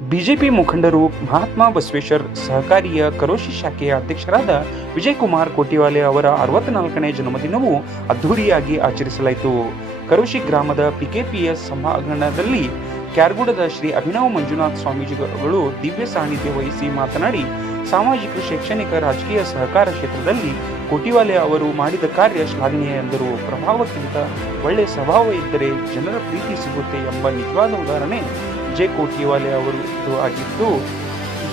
BJP ಮುಖಂಡರು ಮಹಾತ್ಮ ಬಸವೇಶ್ವರ್ ಸಹಕಾರಿಯ ಕರೋಶಿ ಶಾಖೆಯ ಅಧ್ಯಕ್ಷರಾದ ವಿಜಯಕುಮಾರ್ ಕೋಟಿವಾಲೆ ಅವರ 64ನೇ ಜನ್ಮದಿನವು ಅದ್ಧೂರಿಯಾಗಿ ಆಚರಿಸಲಾಯಿತು. ಕರೋಶಿ ಗ್ರಾಮದ ಪಿಕೆಪಿಎಸ್ ಸಭಾಂಗಣದಲ್ಲಿ ಕ್ಯಾರ್ಗುಡದ ಶ್ರೀ ಅಭಿನವ ಮಂಜುನಾಥ ಸ್ವಾಮೀಜಿಗಳು ದಿವ್ಯ ಸಾನ್ನಿಧ್ಯ ವಹಿಸಿ ಮಾತನಾಡಿ, ಸಾಮಾಜಿಕ, ಶೈಕ್ಷಣಿಕ, ರಾಜಕೀಯ ಸಹಕಾರ ಕ್ಷೇತ್ರದಲ್ಲಿ ಕೋಟಿವಾಲೆ ಅವರು ಮಾಡಿದ ಕಾರ್ಯ ಶ್ಲಾಘನೀಯ ಎಂದರು. ಪ್ರಭಾವಕ್ಕಿಂತ ಒಳ್ಳೆ ಸ್ವಭಾವ ಇದ್ದರೆ ಜನರ ಪ್ರೀತಿ ಸಿಗುತ್ತೆ ಎಂಬ ನಿಜವಾದ ಉದಾಹರಣೆ ವಿಜಯ್ ಕೋಟಿವಾಲೆ ಅವರು ಆಗಿದ್ದು,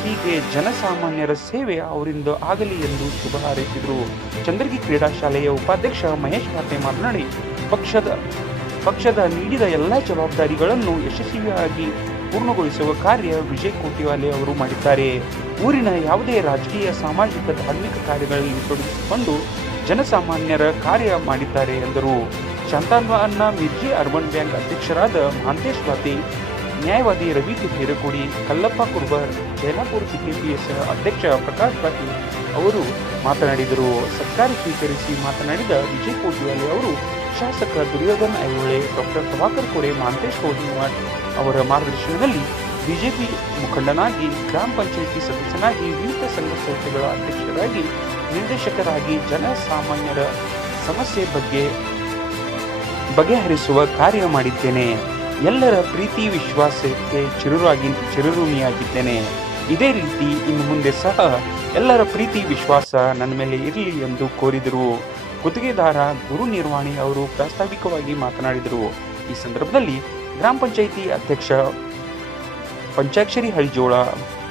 ಹೀಗೆ ಜನಸಾಮಾನ್ಯರ ಸೇವೆ ಅವರಿಂದ ಆಗಲಿ ಎಂದು ಶುಭ ಹಾರೈಸಿದರು. ಚಂದ್ರಗಿ ಕ್ರೀಡಾ ಶಾಲೆಯ ಉಪಾಧ್ಯಕ್ಷ ಮಹೇಶ್ ಭಾತೆ ಮಾತನಾಡಿ, ಪಕ್ಷದ ನೀಡಿದ ಎಲ್ಲ ಜವಾಬ್ದಾರಿಗಳನ್ನು ಯಶಸ್ವಿಯಾಗಿ ಪೂರ್ಣಗೊಳಿಸುವ ಕಾರ್ಯ ವಿಜಯ್ ಕೋಟಿವಾಲೆ ಅವರು ಮಾಡಿದ್ದಾರೆ. ಊರಿನ ಯಾವುದೇ ರಾಜಕೀಯ, ಸಾಮಾಜಿಕ, ಧಾರ್ಮಿಕ ಕಾರ್ಯಗಳಲ್ಲಿ ತೊಡಗಿಸಿಕೊಂಡು ಜನಸಾಮಾನ್ಯರ ಕಾರ್ಯ ಮಾಡಿದ್ದಾರೆ ಎಂದರು. ಶಾಂತವ್ವನ ಮಿರ್ಜಿ ಅರ್ಬನ್ ಬ್ಯಾಂಕ್ ಅಧ್ಯಕ್ಷರಾದ ಮಹಾಂತೇಶ್ ಭಾತೆ, ನ್ಯಾಯವಾದಿ ರವಿ ಹಿರೇಕೋಡಿ, ಕಲ್ಲಪ್ಪ ಕುರ್ಬರ್, ಜೈಲಾಪುರ ಪಿಕೆಪಿಎಸ್ ಅಧ್ಯಕ್ಷ ಪ್ರಕಾಶ್ ಪಾಟೀಲ್ ಅವರು ಮಾತನಾಡಿದರು. ಸತ್ಕಾರ ಸ್ವೀಕರಿಸಿ ಮಾತನಾಡಿದ ವಿಜಯ್ ಕೋಟಿವಾಲೆ ಅವರು ಶಾಸಕ ದುರ್ಯೋಧನ್ ಐಹೊಳೆ, ಡಾಕ್ಟರ್ ಪ್ರಭಾಕರ್ ಕೋರೆ, ಮಹಾಂತೇಶ್ ಕೋಡಿವಾಡ್ ಅವರ ಮಾರ್ಗದರ್ಶನದಲ್ಲಿ ಬಿಜೆಪಿ ಮುಖಂಡನಾಗಿ, ಗ್ರಾಮ ಪಂಚಾಯಿತಿ ಸದಸ್ಯನಾಗಿ, ವಿವಿಧ ಸಂಘ ಸಂಸ್ಥೆಗಳ ಅಧ್ಯಕ್ಷರಾಗಿ, ನಿರ್ದೇಶಕರಾಗಿ ಜನಸಾಮಾನ್ಯರ ಸಮಸ್ಯೆ ಬಗೆಹರಿಸುವ ಕಾರ್ಯ ಮಾಡಿದ್ದೇನೆ. ಎಲ್ಲರ ಪ್ರೀತಿ ವಿಶ್ವಾಸಕ್ಕೆ ಚಿರಋಣಿಯಾಗಿದ್ದೇನೆ. ಇದೇ ರೀತಿ ಇನ್ನು ಮುಂದೆ ಸಹ ಎಲ್ಲರ ಪ್ರೀತಿ ವಿಶ್ವಾಸ ನನ್ನ ಮೇಲೆ ಇರಲಿ ಎಂದು ಕೋರಿದರು. ಗುತ್ತಿಗೆದಾರ ಗುರು ನಿರ್ವಾಣಿ ಅವರು ಪ್ರಾಸ್ತಾವಿಕವಾಗಿ ಮಾತನಾಡಿದರು. ಈ ಸಂದರ್ಭದಲ್ಲಿ ಗ್ರಾಮ ಪಂಚಾಯಿತಿ ಅಧ್ಯಕ್ಷ ಪಂಚಾಕ್ಷರಿ ಹಳಿಜೋಳ,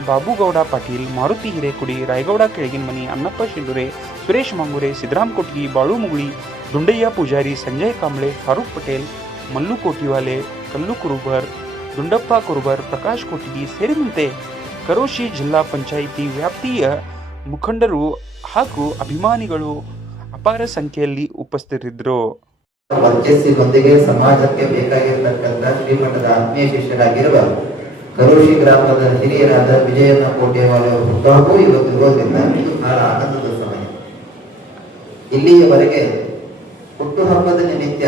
ಬಾಬುಗೌಡ ಪಾಟೀಲ್, ಮಾರುತಿ ಹಿರೇಕುಡಿ, ರಾಯಗೌಡ ಕೆಳಗಿನಮನಿ, ಅನ್ನಪ್ಪ ಶಿಂಡುರೆ, ಸುರೇಶ್ ಮಂಗುರೆ, ಸಿದ್ದರಾಮ್ ಕೊಟ್ಗಿ, ಬಾಳು ಮುಗುಳಿ, ದುಂಡಯ್ಯ ಪೂಜಾರಿ, ಸಂಜಯ್ ಕಾಂಬ್ಳೆ, ಫಾರೂಕ್ ಪಟೇಲ್, ಮಲ್ಲು ಕೋಟಿವಾಲೆ, ಕಲ್ಲು ಕುರುಬರ್, ದುಂಡಪ್ಪ ಕುರುಬರ್, ಪ್ರಕಾಶ್ ಕೋಟಿಗಿ ಸೇರಿದಂತೆ ಕರೋಶಿ ಜಿಲ್ಲಾ ಪಂಚಾಯಿತಿ ವ್ಯಾಪ್ತಿಯ ಮುಖಂಡರು ಹಾಗೂ ಅಭಿಮಾನಿಗಳು ಅಪಾರ ಸಂಖ್ಯೆಯಲ್ಲಿ ಉಪಸ್ಥಿತರಿದ್ದರು. ವರ್ಚಸ್ಸಿನೊಂದಿಗೆ ಸಮಾಜಕ್ಕೆ ಬೇಕಾಗಿರತಕ್ಕಂಥ ಶ್ರೀಮಠದ ಆತ್ಮೀಯ ಶಿಷ್ಯರಾಗಿರುವ ಕರೋಶಿ ಗ್ರಾಮದ ಹಿರಿಯರಾದ ವಿಜಯನ ಕೋಟೆವಾಲೆ ಅವರ ಹುಟ್ಟುಹಬ್ಬು ಇವತ್ತು ಇರೋದ್ರಿಂದ ಇದು ಬಹಳ ಆನಂದದ ಸಮಯ. ಇಲ್ಲಿಯವರೆಗೆ ಹುಟ್ಟುಹಬ್ಬದ ನಿಮಿತ್ತ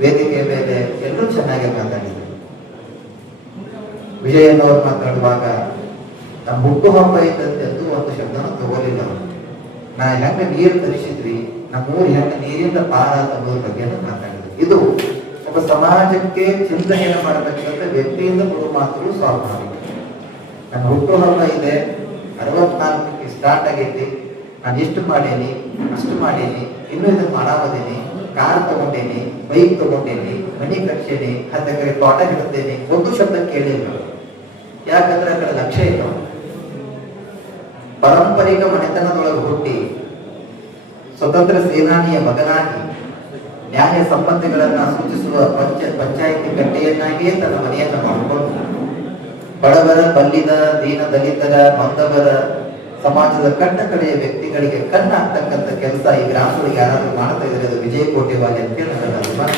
ವೇದಿಕೆ ಮೇಲೆ ಎಲ್ಲರೂ ಚೆನ್ನಾಗಿ ಮಾತಾಡಿದರು. ವಿಜಯನವರು ಮಾತಾಡುವಾಗ ನಮ್ಮ ಹುಟ್ಟುಹಬ್ಬ ಇದ್ದಂತೆಂದು ಒಂದು ಶಬ್ದನ ತಗೋಲಿಲ್ಲ. ನಾ ಹೆಂಗ ನೀರು ತರಿಸಿದ್ವಿ, ನಮ್ಮೂರು ಹೆಂಗ ನೀರಿಂದ ಪಾರ ಅನ್ನೋದ್ರ ಬಗ್ಗೆ ಮಾತಾಡಿದ್ರು. ಇದು ಒಬ್ಬ ಸಮಾಜಕ್ಕೆ ಚಿಂತನೆಯನ್ನು ಮಾಡತಕ್ಕಂಥ ವ್ಯಕ್ತಿಯಿಂದ ಬರುವ ಮಾತುಗಳು ಸ್ವಾಭಾವಿಕ. ನನ್ನ ಹುಟ್ಟುಹಬ್ಬ ಇದೆ, 64ಕ್ಕೆ ಸ್ಟಾರ್ಟ್ ಆಗೈತಿ, ನಾನು ಇಷ್ಟು ಮಾಡೇನಿ, ಅಷ್ಟು ಮಾಡೇನಿ, ಇನ್ನೂ ಇದನ್ನು ಮಾಡಾವದೇನಿ, ಕಾರ್ ತಗೊಂಡೇನಿ, ಬೈಕ್ ತಗೊಂಡೇನಿ, ಮನಿ ಕಟ್ಸೇನಿ, 10 ಎಕರೆ ತೋಟ ಹಿಡುತ್ತೇನೆ, ಒಂದು ಶಬ್ದ ಕೇಳಿಲ್ಲ. ಯಾಕಂದ್ರೆ ಆ ಕಡೆ ಲಕ್ಷ್ಯ ಇಲ್ಲ. ಪಾರಂಪರಿಕ ಮನೆತನದೊಳಗೆ ಹುಟ್ಟಿ ಸ್ವತಂತ್ರ ಸೇನಾನಿಯ ಮಗನಾಗಿ ನ್ಯಾಯ ಸಂಬಂಧಗಳನ್ನ ಸೂಚಿಸುವ ಪಂಚಾಯಿತಿ ಕಟ್ಟೆಯನ್ನಾಗಿಯೇ ತನ್ನ ಮನೆಯನ್ನ ಮಾಡಿಕೊಂಡು ಬಡವರ, ಬಲ್ಲಿದ, ದೀನ ದಲಿತರ, ನೊಂದವರ, ಸಮಾಜದ ಕಟ್ಟ ಕಡೆಯ ವ್ಯಕ್ತಿಗಳಿಗೆ ಕಣ್ಣಾಗ್ತಕ್ಕಂಥ ಕೆಲಸ ಈ ಗ್ರಾಮಗಳಿಗೆ ಯಾರಾದ್ರೂ ಮಾಡ್ತಾ ಇದ್ರೆ ಅದು ವಿಜಯ್ ಕೋಟೆವಾಲೆ ಅಂತ ಹೇಳಿ ನನ್ನ ಅಭಿಮಾನ.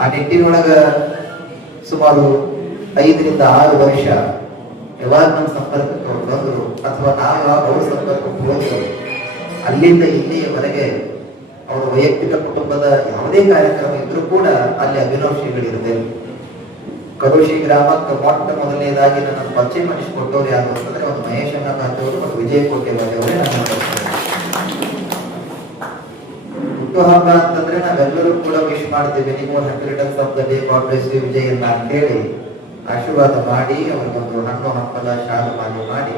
ಆ ನಿಟ್ಟಿನೊಳಗ ಸುಮಾರು 5 ರಿಂದ 6 ವರ್ಷ ಯಾವಾಗ ನಮ್ಮ ಸಂಪರ್ಕಕ್ಕೆ ಅವ್ರು ಬಂದರು ಅಥವಾ ನಾವು ಯಾವಾಗ ಅವ್ರ ಸಂಪರ್ಕಕ್ಕೆ ಹೋದ್ರು, ಅಲ್ಲಿಂದ ಇಲ್ಲಿಯವರೆಗೆ ಅವರ ವೈಯಕ್ತಿಕ ಕುಟುಂಬದ ಯಾವುದೇ ಕಾರ್ಯಕ್ರಮ ಇದ್ರೂ ಕೂಡ ಅಲ್ಲಿ ಅಭಿನವ ಶ್ರೀಗಳಿರಬೇಕು. ಕರೋಶಿ ಗ್ರಾಮಕ್ಕೆ ಮೊದಲನೇದಾಗಿ ನನ್ನ ಪರಿಚಯ ಮಾಡಿಸಿಕೊಟ್ಟವ್ರು ಯಾರು ಅಂತಂದ್ರೆ ಒಂದು ಮಹೇಶ್ ಅನ್ನವರು ಮತ್ತು ವಿಜಯ್ ಕೋಟೆವಾಲೆ ಅವರೇ ನನ್ನ ಹುಟ್ಟುಹಬ್ಬ ಅಂತಂದ್ರೆ ನಾವೆಲ್ಲರೂ ಕೂಡ ವಿಶ್ ಮಾಡ್ತೀವಿ. ನೀವು 100 returns of the day God bless you Vijay ಅಂತ ಹೇಳಿ ಆಶೀರ್ವಾದ ಮಾಡಿ ಅವ್ರಿಗೊಂದು ಹಣ್ಣು ಹಂಪಲ ಶಾಲು ಮಾಲಿ ಮಾಡಿ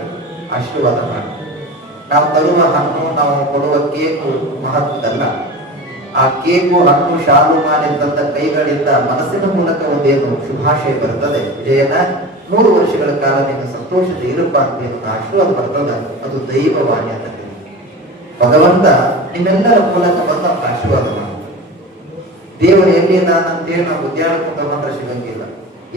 ಆಶೀರ್ವಾದ ಮಾಡಿ, ನಾವು ತರುವ ಹಣ್ಣು, ನಾವು ಕೊಡುವ ಕೇಕು ಮಹತ್ವದಲ್ಲ. ಆ ಕೇಕು, ಹಣ್ಣು, ಶಾಲು ಮಾಲೆ ತಂದ ಕೈಗಳಿಂದ ಮನಸ್ಸಿನ ಮೂಲಕ ಒಂದೇನು ಶುಭಾಶಯ ಬರ್ತದೆ, ವಿಜಯನ 3 ವರ್ಷಗಳ ಕಾಲ ನೀನು ಸಂತೋಷದ ಇರಪ್ಪ ಅಂತ ಏನು ಆಶೀರ್ವಾದ ಬರ್ತದ, ಅದು ದೈವವಾಣಿ ಅಂತ. ಭಗವಂತ ನಿಮ್ಮೆಲ್ಲರ ಮೂಲಕ ಬಂದ ಆಶೀರ್ವಾದ ಮಾಡ. ದೇವರು ಎಲ್ಲಿ ಅದಾನ ಅಂತೇಳಿ ನಾವು ಉದ್ಯಾನಕ್ಕೆ ಮಾತ್ರ ಸಿಗಂಗಿಲ್ಲ,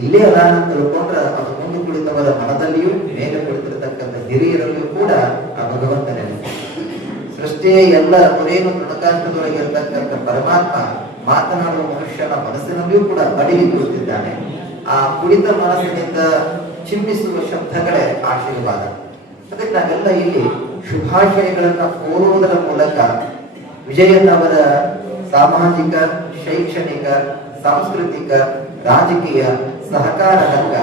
ಇಲ್ಲೇ ಅದಾನ ಅಂತ ತಿಳ್ಕೊಂಡ್ರೆ ಅದು ಮುಂದೆ ಕುಳಿತವರ ಮನದಲ್ಲಿಯೂ ಮೇಲೆ ಕುಳಿತಿರತಕ್ಕಂಥ ಹಿರಿಯರಲ್ಲಿಯೂ ಕೂಡ ಆ ಭಗವಂತ ನೆನಪು. ಸೃಷ್ಟಿಯ ಎಲ್ಲ ಕೊನೆಯನ್ನು ತೃಣಕಾಷ್ಟದೊಳಗೆ ಇರತಕ್ಕಂಥ ಪರಮಾತ್ಮ ಮಾತನಾಡುವ ಮನುಷ್ಯನ ಮನಸ್ಸಿನಲ್ಲಿಯೂ ಕೂಡ ಅಡಿಗೆ ಕುಳಿತಿದ್ದಾನೆ. ಆ ಕುಳಿತ ಮನಸ್ಸಿನಿಂದ ಚಿಮ್ಮಿಸುವ ಶಬ್ದಗಳೇ ಆಶೀರ್ವಾದ. ಅದಕ್ಕೆ ನಾವೆಲ್ಲ ಇಲ್ಲಿ ಶುಭಾಶಯಗಳನ್ನ ಕೋರುವುದರ ಮೂಲಕ ವಿಜಯನವರ ಸಾಮಾಜಿಕ, ಶೈಕ್ಷಣಿಕ, ಸಾಂಸ್ಕೃತಿಕ, ರಾಜಕೀಯ, ಸಹಕಾರ ರಂಗ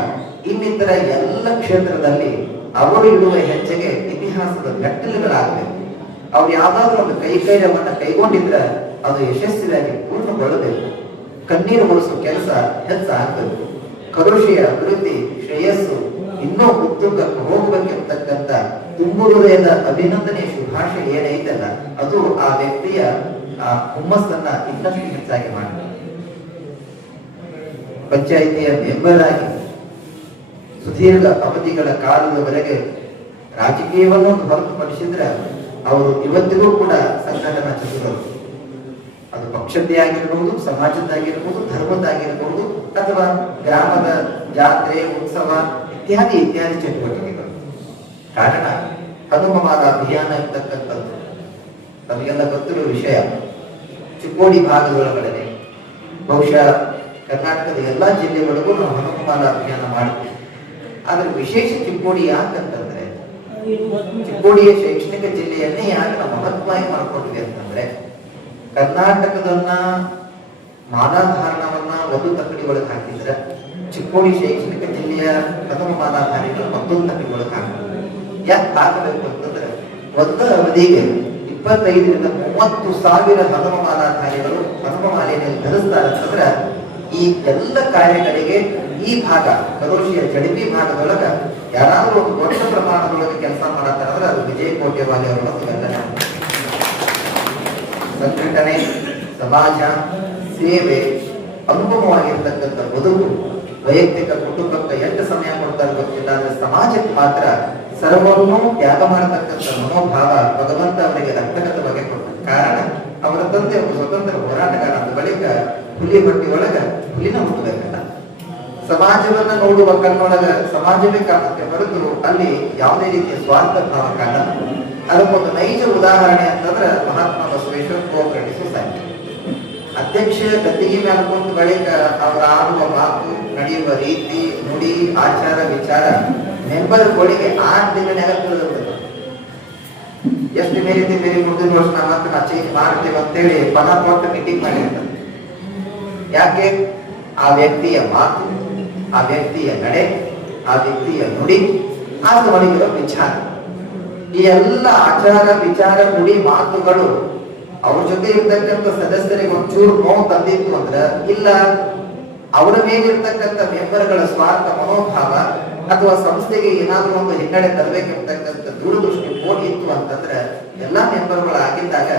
ಇನ್ನಿತರ ಎಲ್ಲ ಕ್ಷೇತ್ರದಲ್ಲಿ ಅವರು ಇಡುವ ಹೆಜ್ಜೆಗೆ ಇತಿಹಾಸದ ಮೆಟ್ಟಿಲುಗಳಾಗಬೇಕು. ಅವ್ರು ಯಾವ್ದಾದ್ರು ಒಂದು ಕೈಕರ್ಯವನ್ನ ಕೈಗೊಂಡಿದ್ರೆ ಅದು ಯಶಸ್ವಿಯಾಗಿ ಪೂರ್ಣಗೊಳ್ಳಬೇಕು. ಕಣ್ಣೀರು ಉಳಿಸುವ ಕೆಲಸ ಹೆಚ್ಚಾಗಬೇಕು. ಕರೋಶಿಯ ಅಭಿವೃದ್ಧಿ ಶ್ರೇಯಸ್ಸು ಇನ್ನೂ ಉತ್ತುಂಗಕ್ಕೆ ಹೋಗಬೇಕೆಂತಕ್ಕಂಥ ತುಂಬು ಹೃದಯದ ಅಭಿನಂದನೆ ಶುಭಾಶಯ ಏನೈತಲ್ಲ ಅದು ಆ ವ್ಯಕ್ತಿಯ ಆ ಹುಮ್ಮಸ್ಸನ್ನ ಇನ್ನಷ್ಟು ಹೆಚ್ಚಾಗಿ ಮಾಡ್ತಾರೆ. ಪಂಚಾಯಿತಿಯ ಮೆಂಬರ್ ಆಗಿ ಸುದೀರ್ಘ ಅವಧಿಗಳ ಕಾಲದವರೆಗೆ ರಾಜಕೀಯವನ್ನು ಹೊರತುಪಡಿಸಿದ್ರೆ ಅವರು ಇವತ್ತಿಗೂ ಕೂಡ ಸಂಘಟನಾ ಚತುರರು. ಅದು ಪಕ್ಷದ್ದೇ ಆಗಿರಬಹುದು, ಸಮಾಜದ್ದಾಗಿರ್ಬಹುದು, ಧರ್ಮದ್ದಾಗಿರಬಹುದು, ಅಥವಾ ಗ್ರಾಮದ ಜಾತ್ರೆ ಉತ್ಸವ ಇತ್ಯಾದಿ ಇತ್ಯಾದಿ ಚಟುವಟಿಕೆಗಳು. ಕಾರಣ ಹನುಮಮಾಲ ಅಭಿಯಾನ ಇರ್ತಕ್ಕಂಥದ್ದು ನಮಗೆಲ್ಲ ಗೊತ್ತಿರುವ ವಿಷಯ. ಚಿಕ್ಕೋಡಿ ಭಾಗದೊಳಗಡೆ ಬಹುಶಃ ಕರ್ನಾಟಕದ ಎಲ್ಲಾ ಜಿಲ್ಲೆಗಳಿಗೂ ನಾವು ಹನುಮಮಾಲ ಅಭಿಯಾನ ಮಾಡ್ತೀವಿ. ಆದ್ರೆ ವಿಶೇಷ ಚಿಕ್ಕೋಡಿ ಯಾಕಂತಂದ್ರೆ ಚಿಕ್ಕೋಡಿಯ ಶೈಕ್ಷಣಿಕ ಜಿಲ್ಲೆಯನ್ನೇ ಯಾಕೆ ನಾವು ಮಹತ್ವವಾಗಿ ಮಾಡ್ಕೊಂಡ್ವಿ ಅಂತಂದ್ರೆ ಕರ್ನಾಟಕದನ್ನ ಮಾಲಾಧಾರಣವನ್ನ ಒಂದು ತಕ್ಕಡಿ ಒಳಗೆ ಹಾಕಿದ್ರೆ ಚಿಕ್ಕೋಡಿ ಶೈಕ್ಷಣಿಕ ಜಿಲ್ಲೆಯ ಪ್ರಥಮ ಮಾಲಾಧಾರಿಗಳು ಮತ್ತೊಂದು ತಕ್ಕಡಿ ಒಳಗೆ ಹಾಕಿದ್ರು. ಯಾಕೆ ಹಾಕಬೇಕು ಅಂತಂದ್ರೆ ಒಂದು ಅವಧಿಗೆ 25ರಿಂದ 30,000 ಹನುಮ ಮಾಲಾಧಾರಿಗಳು ಹನುಮ ಮಾಲೆಯನ್ನು ಧರಿಸ್ತಾರೆ ಅಂತಂದ್ರೆ ಈ ಎಲ್ಲ ಕಾರ್ಯಗಳಿಗೆ ಈ ಭಾಗ ಕರೋಶಿಯ ಜಡಿಪಿ ಭಾಗದೊಳಗ ಯಾರಾದ್ರೂ ಒಂದು ದೊಡ್ಡ ಪ್ರಮಾಣದೊಳಗೆ ಕೆಲಸ ಮಾಡತ್ತಾರಂದ್ರೆ ಅದು ವಿಜಯ ಕೋಟೆವಾಲಿ ಅವರ ಸಂಘಟನೆ, ಸಮಾಜ ಸೇವೆ, ಅನುಭವವಾಗಿರ್ತಕ್ಕಂಥ ಬದುಕು, ವೈಯಕ್ತಿಕ ಕುಟುಂಬಕ್ಕೆ ಎಷ್ಟು ಸಮಯ ಕೊಡ್ತಾರೆ ಗೊತ್ತಿಲ್ಲ, ಅಂದ್ರೆ ಸಮಾಜಕ್ಕೆ ಮಾತ್ರ ಸರ್ವನ್ನೂ ತ್ಯಾಗ ಮಾಡತಕ್ಕಂಥ ಮನೋಭಾವ ಭಗವಂತ ಅವರಿಗೆ ರಕ್ತಗತವಾಗಿ ಕೊಡ್ತಾರೆ. ಕಾರಣ ಅವರ ತಂದೆ ಒಬ್ಬ ಸ್ವತಂತ್ರ ಹೋರಾಟಗಾರ ಆದ ಬಳಿಕ ಹುಲಿ ಬಟ್ಟಿ ಒಳಗ ಹುಲಿನ ಹುಟ್ಟಬೇಕಲ್ಲ. ಸಮಾಜವನ್ನ ನೋಡುವ ಕಣ್ಣೊಳಗ ಸಮಾಜವೇ ಕಾಣುತ್ತೆ ಹೊರತು ಅಲ್ಲಿ ಯಾವುದೇ ರೀತಿಯ ಸ್ವಾರ್ಥ ಭಾವ ಕಾಣಲ್ಲ. ಅದಕ್ಕೊಂದು ನೈಜ ಉದಾಹರಣೆ ಅಂತಂದ್ರೆ ಮಹಾತ್ಮ ಬಸವೇಶ್ವರ ಕೋಆಪರೇಟಿವ್ ಸೊಸೈಟಿ ಅಧ್ಯಕ್ಷ ಗದ್ದಿಗೆ ಮೇಲೆ ಕುಂತ ಬಳಿಕ ಅವರ ಆಡುವ ಮಾತು, ನಡೆಯುವ ರೀತಿ, ನುಡಿ, ಆಚಾರ, ವಿಚಾರ ಮೆಂಬರ್ಗಳಿಗೆ 6 ತಿಂಗಳನ್ಯಾಗ ತಿಳಿದಿರ್ತದೆ. ಎಷ್ಟು ಮೇರಿತಿ ಮೇರಿ ಮುಂದಿನ ವರ್ಷ ನಾ ಚೇಂಜ್ ಮಾಡ್ತೇವೆ ಅಂತೇಳಿ ಪಣ ಕೊಟ್ಟು ಮೀಟಿಂಗ್ ಮಾಡಿರ್ತಾರೆ. ಯಾಕೆ? ಆ ವ್ಯಕ್ತಿಯ ಮಾತು, ಆ ವ್ಯಕ್ತಿಯ ನಡೆ, ಆ ವ್ಯಕ್ತಿಯ ನುಡಿ, ಒಳಗಿರೋ ವಿಚಾರ, ಈ ಎಲ್ಲ ಆಚಾರ, ವಿಚಾರ, ನುಡಿ, ಮಾತುಗಳು ಅವ್ರ ಜೊತೆ ಇರ್ತಕ್ಕಂಥ ಸದಸ್ಯರಿಗೆ ಒಂಚೂರು ನೋವು ತಂದಿತ್ತು ಅಂದ್ರ ಇಲ್ಲ ಅವರ ಮೇಲಿರ್ತಕ್ಕಂಥ ಮೆಂಬರ್ಗಳ ಸ್ವಾರ್ಥ ಮನೋಭಾವ ಅಥವಾ ಸಂಸ್ಥೆಗೆ ಏನಾದ್ರೂ ಒಂದು ಹಿನ್ನಡೆ ತರಬೇಕಿರ್ತಕ್ಕಂಥ ದೂರದೃಷ್ಟಿ ಕೋಟಿ ಇತ್ತು ಅಂತಂದ್ರೆ ಎಲ್ಲಾ ಮೆಂಬರ್ಗಳು ಆಗಿದ್ದಾಗ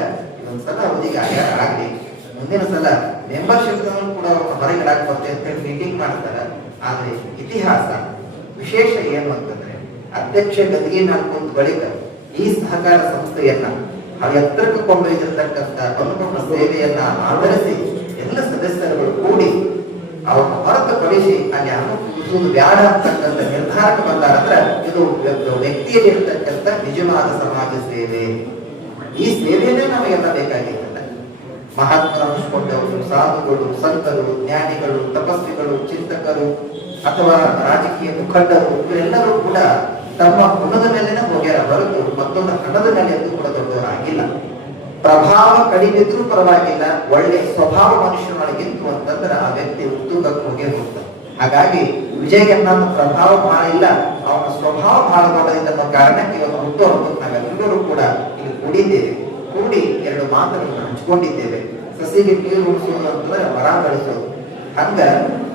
ಇದೊಂದ್ಸಲ ಅವಧಿಗೆ ಆಗಲಿ ಮುಂದಿನ ಸಲ ಮೆಂಬರ್ಶಿಪ್ ಕೂಡ ಹೊರಗಡೆ ಬರ್ತೇವೆ ಅಂತ ಹೇಳಿ ಮೀಟಿಂಗ್ ಮಾಡ್ತಾರೆ. ಆದ್ರೆ ಇತಿಹಾಸ ವಿಶೇಷ ಏನು ಅಂತಂದ್ರೆ ಅಧ್ಯಕ್ಷ ಗದ್ದಿಗೆ ಮೇಲೆ ಕುಂತ ಬಳಿಕ ಈ ಸಹಕಾರ ಸಂಸ್ಥೆಯನ್ನ ಎತ್ತರಕ್ಕೆ ಕೊಂಡೊಯ್ದಿರ್ತಕ್ಕಂಥ ಅನುಪಮ ಸೇವೆಯನ್ನ ಆಧರಿಸಿ ಎಲ್ಲ ಸದಸ್ಯರುಗಳು ಕೂಡಿ ಅವ್ರನ್ನ ಹೊರತುಪಡಿಸಿ ಅಲ್ಲಿ ಅನುಕೂಲಿಸುವುದು ಬ್ಯಾಡ ಅಂತಕ್ಕಂಥ ನಿರ್ಧಾರಕ್ಕೆ ಬಂದಾರಂದ್ರೆ ಇದು ವ್ಯಕ್ತಿಯಲ್ಲಿ ಇರ್ತಕ್ಕಂಥ ನಿಜವಾದ ಸಮಾಜ ಸೇವೆ. ಈ ಸೇವೆಯನ್ನೇ ನಮಗೆಲ್ಲ ಬೇಕಾಗಿರ್ತದೆ. ಮಹಾತ್ಮರು ಅನಿಸ್ಕೊಂಡವರು, ಸಾಧುಗಳು, ಸಂತರು, ಜ್ಞಾನಿಗಳು, ತಪಸ್ವಿಗಳು, ಚಿಂತಕರು ಅಥವಾ ರಾಜಕೀಯ ಮುಖಂಡರು ಇವರೆಲ್ಲರೂ ಕೂಡ ತಮ್ಮ ಗುಣದ ಮೇಲೆನೇ ಹೋಗ್ಯಾರ ಹೊರತು ಮತ್ತೊಂದು ಹಣದ ಮೇಲೆ ಎಂದು ಕೂಡ ದೊಡ್ಡವರಾಗಿಲ್ಲ. ಪ್ರಭಾವ ಕಡಿಮಿದ್ರೂ ಪರವಾಗಿಲ್ಲ, ಒಳ್ಳೆ ಸ್ವಭಾವ ಮನುಷ್ಯನೊಳಗಿತ್ತು ಅಂತಂದ್ರೆ ಆ ವ್ಯಕ್ತಿ ಉತ್ತುಂಗಕ್ಕೆ ಹೋಗೇ ಹೋಗ್ತಾನೆ. ಹಾಗಾಗಿ ವಿಜಯಣ್ಣನ ಪ್ರಭಾವ ಬಹಳ ಇಲ್ಲ, ಅವನ ಸ್ವಭಾವ ಬಹಳ ದೊಡ್ಡದಿದ್ದ ಕಾರಣಕ್ಕೆ ಇವತ್ತು ಹುಟ್ಟುಹಬ್ಬಕ್ಕೆ ನಾವೆಲ್ಲರೂ ಕೂಡ ಇಲ್ಲಿ ಕೂಡಿದ್ದೇವೆ. ಕೂಡಿ 2 ಮಾತುಗಳನ್ನು ಹಂಚಿಕೊಂಡಿದ್ದೇವೆ. ಸಸಿಗೆ ನೀರು ಉಳಿಸೋದು ಅಂತಂದ್ರೆ ಮರ ಬೆಳೆಸೋದು. ಹಂಗ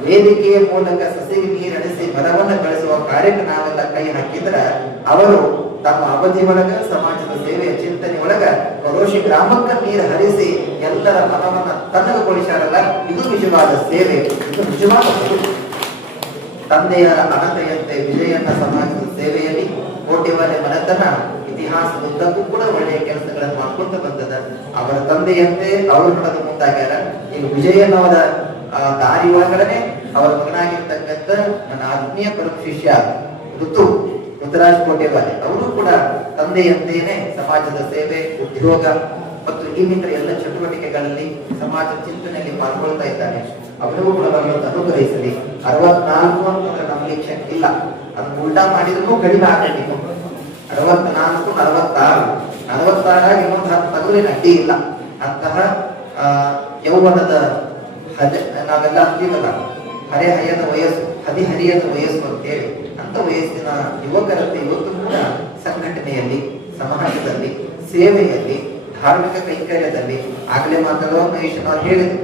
ವೇದಿಕೆಯ ಮೂಲಕ ಸಸಿಗೆ ನೀರಣಿಸಿ ಮರವನ್ನ ಬೆಳೆಸುವ ಕಾರ್ಯಕ್ಕೆ ನಾವೆಲ್ಲ ಕೈ ಹಾಕಿದ್ರ ಅವರು ತಮ್ಮ ಅವಧಿ ಒಳಗ ಸಮಾಜದ ಸೇವೆಯ ಚಿಂತನೆ ಒಳಗ ಕರೋಶಿ ಗ್ರಾಮಕ್ಕ ನೀರು ಹರಿಸಿ ಎಲ್ಲರ ಮನವನ್ನ ತನ್ನಗೊಳಿಸಾರಲ್ಲ. ಇದು ನಿಜವಾದ ಸೇವೆ, ಇದು ನಿಜವಾದ ತಂದೆಯ ಅನತೆಯಂತೆ ವಿಜಯಣ್ಣ ಸಮಾಜದ ಸೇವೆಯಲ್ಲಿ ಕೋಟೆವಾಲೆ ಮನೆತನ ಇತಿಹಾಸದುದ್ದಕ್ಕೂ ಕೂಡ ಒಳ್ಳೆಯ ಕೆಲಸಗಳನ್ನು ಮಾಡ್ಕೊಂತ ಬಂದದ. ಅವರ ತಂದೆಯಂತೆ ಅವರು ನಡೆದು ಮುಂದಾಗ್ಯಾರ. ಈಗ ವಿಜಯಣ್ಣವರ ದಾರಿ ಒಳಗಡೆ ಅವರ ಮಗನಾಗಿರ್ತಕ್ಕಂಥ ನನ್ನ ಆತ್ಮೀಯ ಪರಮ ಶಿಷ್ಯ ಋತುರಾಜ್ ಕೋಟೆವಾಲೆ ಅವರು ಕೂಡ ತಂದೆಯಂತೆಯೇ ಸಮಾಜದ ಸೇವೆ, ಉದ್ಯೋಗ ಮತ್ತು ಇನ್ನಿತರ ಎಲ್ಲ ಚಟುವಟಿಕೆಗಳಲ್ಲಿ ಸಮಾಜ ಚಿಂತನೆಯಲ್ಲಿ ಪಾಲ್ಗೊಳ್ತಾ ಇದ್ದಾನೆ. ಅವರಿಗೂ ಕೂಡ ನಮ್ಮನ್ನು ಅನುಗ್ರಹಿಸಲಿ. 64 ಅಂತಂದ್ರೆ ನಮಗೆ ಶಕ್ತಿ ಇಲ್ಲ, ಅದನ್ನು ಉಲ್ಟಾ ಮಾಡಿದ್ರು ಕಡಿಮೆ ಆಗಬೇಕು. 64, 46 ಇನ್ನೊಂದು 10 ತಗುಲಿನ ಅಡ್ಡಿ ಇಲ್ಲ. ಅಂತಹ ಯೌವನದ ನಾವೆಲ್ಲ ಅಂತೀವಲ್ಲ, ಹರೆಹಯದ ವಯಸ್ಸು ಹದಿಹರಿಯದ ವಯಸ್ಸು ಅಂತೇಳಿ ಅಂತ ವಯಸ್ಸಿನ ಯುವಕರಂತೆ ಇವತ್ತು ಕೂಡ ಸಂಘಟನೆಯಲ್ಲಿ, ಸಮಾಜದಲ್ಲಿ, ಸೇವೆಯಲ್ಲಿ, ಧಾರ್ಮಿಕ ಕೈಂಕರ್ಯದಲ್ಲಿ ಆಗಲೇ ಮಾತಾಡುವ ಮಹೇಶನವ್ರು ಹೇಳಿದ್ರು,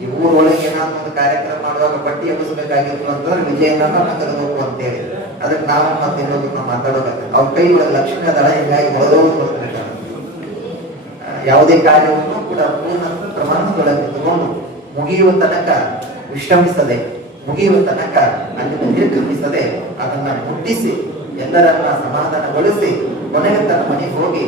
ಈ ಊರೊಳಗೆ ಏನಾದ್ರು ಒಂದು ಕಾರ್ಯಕ್ರಮ ಮಾಡುವಾಗ ಬಟ್ಟಿ ಎಬ್ಬಿಸಬೇಕಾಗಿತ್ತು ಅಂತಂದ್ರೆ ವಿಜಯನನ್ನ ನಗರಬೇಕು ಅಂತ ಹೇಳಿ ಅದಕ್ಕೆ ನಾವು ಮತ್ತೆ ಇನ್ನೊಂದು ನಾವು ಮಾತಾಡೋಬೇಕು. ಅವ್ರ ಕೈ ಒಳಗೆ ಲಕ್ಷ್ಮಿ ಅದಳ, ಹೀಗಾಗಿ ಹೊರದೋದು ಬರ್ತಿರ್ತಾರೆ. ಯಾವುದೇ ಕಾರ್ಯವನ್ನು ಕೂಡ ಪೂರ್ಣ ಪ್ರಮಾಣದೊಳಗೆ ತಗೊಂಡು ಮುಗಿಯುವ ತನಕ ವಿಶ್ರಮಿಸದೆ, ಮುಗಿಯುವ ತನಕ ಅಲ್ಲಿಂದ ನಿರ್ಗಮಿಸದೆ ಅದನ್ನ ಮುಟ್ಟಿಸಿ ಎಲ್ಲರನ್ನ ಸಮಾಧಾನಗೊಳಿಸಿ ಕೊನೆಗೆ ತನ್ನ ಮನೆಗೆ ಹೋಗಿ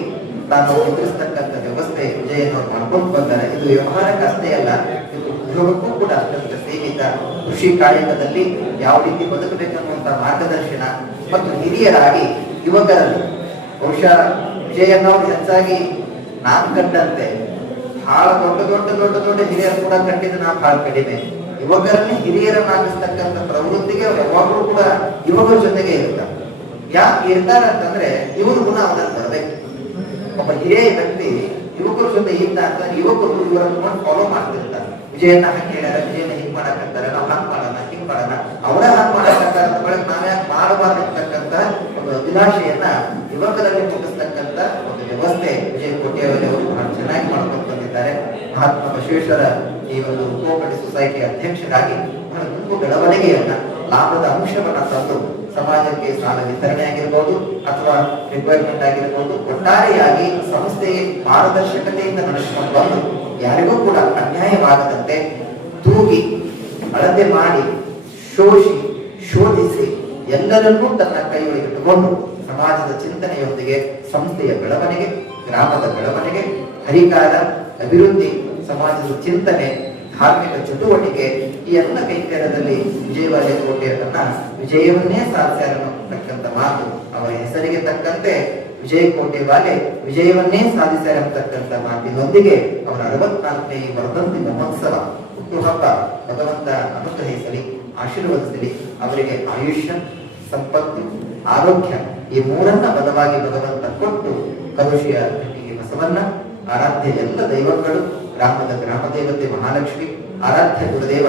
ತಾನು ಎದುರಿಸ್ತಕ್ಕಂಥ ವ್ಯವಸ್ಥೆ ವಿಜಯನವರು ಮಾಡ್ಕೊಂಡು ಬಂದರೆ ಇದು ವ್ಯವಹಾರಕ್ಕೆ ಅಷ್ಟೇ ಅಲ್ಲ, ಇದು ಉದ್ಯೋಗಕ್ಕೂ ಕೂಡ ಅತ್ಯಂತ ಸೀಮಿತ. ಕೃಷಿ ಕಾಯಕದಲ್ಲಿ ಯಾವ ರೀತಿ ಬದುಕಬೇಕನ್ನುವಂತ ಮಾರ್ಗದರ್ಶನ ಮತ್ತು ಹಿರಿಯರಾಗಿ ಯುವಕರಲ್ಲಿ ಬಹುಶಃ ವಿಜಯನವರು ಹೆಚ್ಚಾಗಿ ನಾನು ಕಂಡಂತೆ ಬಹಳ ದೊಡ್ಡ ಹಿರಿಯರು ಕೂಡ ಕಂಡಿದ್ದು ನಾವು ಬಹಳ ಕಡಿಮೆ. ಯುವಕರಲ್ಲಿ ಹಿರಿಯರನ್ನಾಗಿಸ್ತಕ್ಕಂಥ ಪ್ರವೃತ್ತಿಗೆ ಅವ್ರು ಯಾವಾಗಲೂ ಕೂಡ ಯುವಕರ ಜೊತೆಗೆ ಇರ್ತಾರೆ. ಯಾಕೆ ಇರ್ತಾರೆ ಅಂತಂದ್ರೆ ಇವರು ಗುಣ ಅವರನ್ನು ಬರಬೇಕು. ಒಬ್ಬ ಹಿರಿಯ ವ್ಯಕ್ತಿ ಯುವಕರ ಜೊತೆ ಇದ್ದ ಅಂತ ಯುವಕರು ಇವರನ್ನು ನೋಡಿ ಫಾಲೋ ಮಾಡ್ತಿರ್ತಾರೆ. ವಿಜಯನ ಹಂಗೆ ಹೇಳ್ಯಾರ, ವಿಜಯನ ಹಿಂಗ್ ಮಾಡಕಂತಾರೆ, ನಾವು ಹಂಗ್ ಮಾಡೋಣ, ಹಿಂಗ್ ಮಾಡೋಣ, ಅವರ ಹಂಗ್ ಮಾಡಕಂತಾರ ಅಂತ ಬಳಿಕ ನಾವ್ಯಾಕೆ ಮಾಡಬಾರ್ದಿರ್ತಕ್ಕಂಥ ಒಂದು ಅಭಿಲಾಷೆಯನ್ನ ಯುವಕರಲ್ಲಿ ಮುಟ್ಟಿಸ್ತಕ್ಕಂಥ ಒಂದು ವ್ಯವಸ್ಥೆ ವಿಜಯ ಕೋಟೆಯವರೇ ಅವರು ಬಹಳ ಚೆನ್ನಾಗಿ ಮಾಡ್ಕೊಂಡು ಬಂದಿದ್ದಾರೆ. ಮಹಾತ್ಮ ಬಸವೇಶ್ವರ ಈ ಒಂದು ಕೋಪಡಿ ಸೊಸೈಟಿ ಅಧ್ಯಕ್ಷರಾಗಿ ಬಹಳ ಗುಂಪು ಬೆಳವಣಿಗೆಯನ್ನ, ಲಾಭದ ಅಂಶವನ್ನ ತಂದು ಸಮಾಜಕ್ಕೆ ಸಾಲ ವಿತರಣೆ ಆಗಿರ್ಬೋದು ಅಥವಾ ರಿಕ್ವೈರ್ಮೆಂಟ್ ಆಗಿರ್ಬೋದು, ಒಟ್ಟಾರೆಯಾಗಿ ಸಂಸ್ಥೆಗೆ ಪಾರದರ್ಶಕತೆಯಿಂದ ನಡೆಸಿಕೊಂಡು ಬಂದು ಯಾರಿಗೂ ಕೂಡ ಅನ್ಯಾಯವಾಗದಂತೆ ತೂಗಿ ಅಳತೆ ಮಾಡಿ ಶೋಧಿಸಿ ಎಲ್ಲರನ್ನೂ ತನ್ನ ಕೈಯೊಳಗಿಟ್ಟುಕೊಂಡು ಸಮಾಜದ ಚಿಂತನೆಯೊಂದಿಗೆ ಸಂಸ್ಥೆಯ ಬೆಳವಣಿಗೆ, ಗ್ರಾಮದ ಬೆಳವಣಿಗೆ, ಹರಿಕಾರ, ಅಭಿವೃದ್ಧಿ, ಸಮಾಜದ ಚಿಂತನೆ, ಧಾರ್ಮಿಕ ಚಟುವಟಿಕೆ ಈ ಎಲ್ಲ ಕೈಂಕರ್ಯದಲ್ಲಿ ವಿಜಯವಾಡ ಕೋಟೆಯನ್ನ ವಿಜಯವನ್ನೇ ಸಾಧಿಸ್ಯಾರ ಅನ್ನತಕ್ಕಂಥ ಮಾತು ಅವರ ಹೆಸರಿಗೆ ತಕ್ಕಂತೆ ವಿಜಯ ಕೋಟೆ ವಾಲೆ ವಿಜಯವನ್ನೇ ಸಾಧಿಸ್ಯಾರ ಅಂತಕ್ಕಂಥ ಮಾತಿನೊಂದಿಗೆ ಅವರ 64ನೇ ವರ್ಧಂತಿ ಮಹೋತ್ಸವ ಹುಟ್ಟುಹಬ್ಬ ಭಗವಂತ ಅನುಗ್ರಹಿಸಲಿ, ಆಶೀರ್ವದಿಸಲಿ. ಅವರಿಗೆ ಆಯುಷ್ಯ, ಸಂಪತ್ತು, ಆರೋಗ್ಯ ಈ ಮೂರನ್ನ ಬಲವಾಗಿ ಭಗವಂತ ಕೊಟ್ಟು ಕಲುಷಿಯ ಕಟ್ಟಿಗೆ ಬಸವನ್ನ, ಆರಾಧ್ಯ ಎಲ್ಲ ದೈವಗಳು, ಗ್ರಾಮದ ಗ್ರಾಮ ದೇವತೆ ಮಹಾಲಕ್ಷ್ಮಿ, ಆರಾಧ್ಯ ಗುರುದೇವ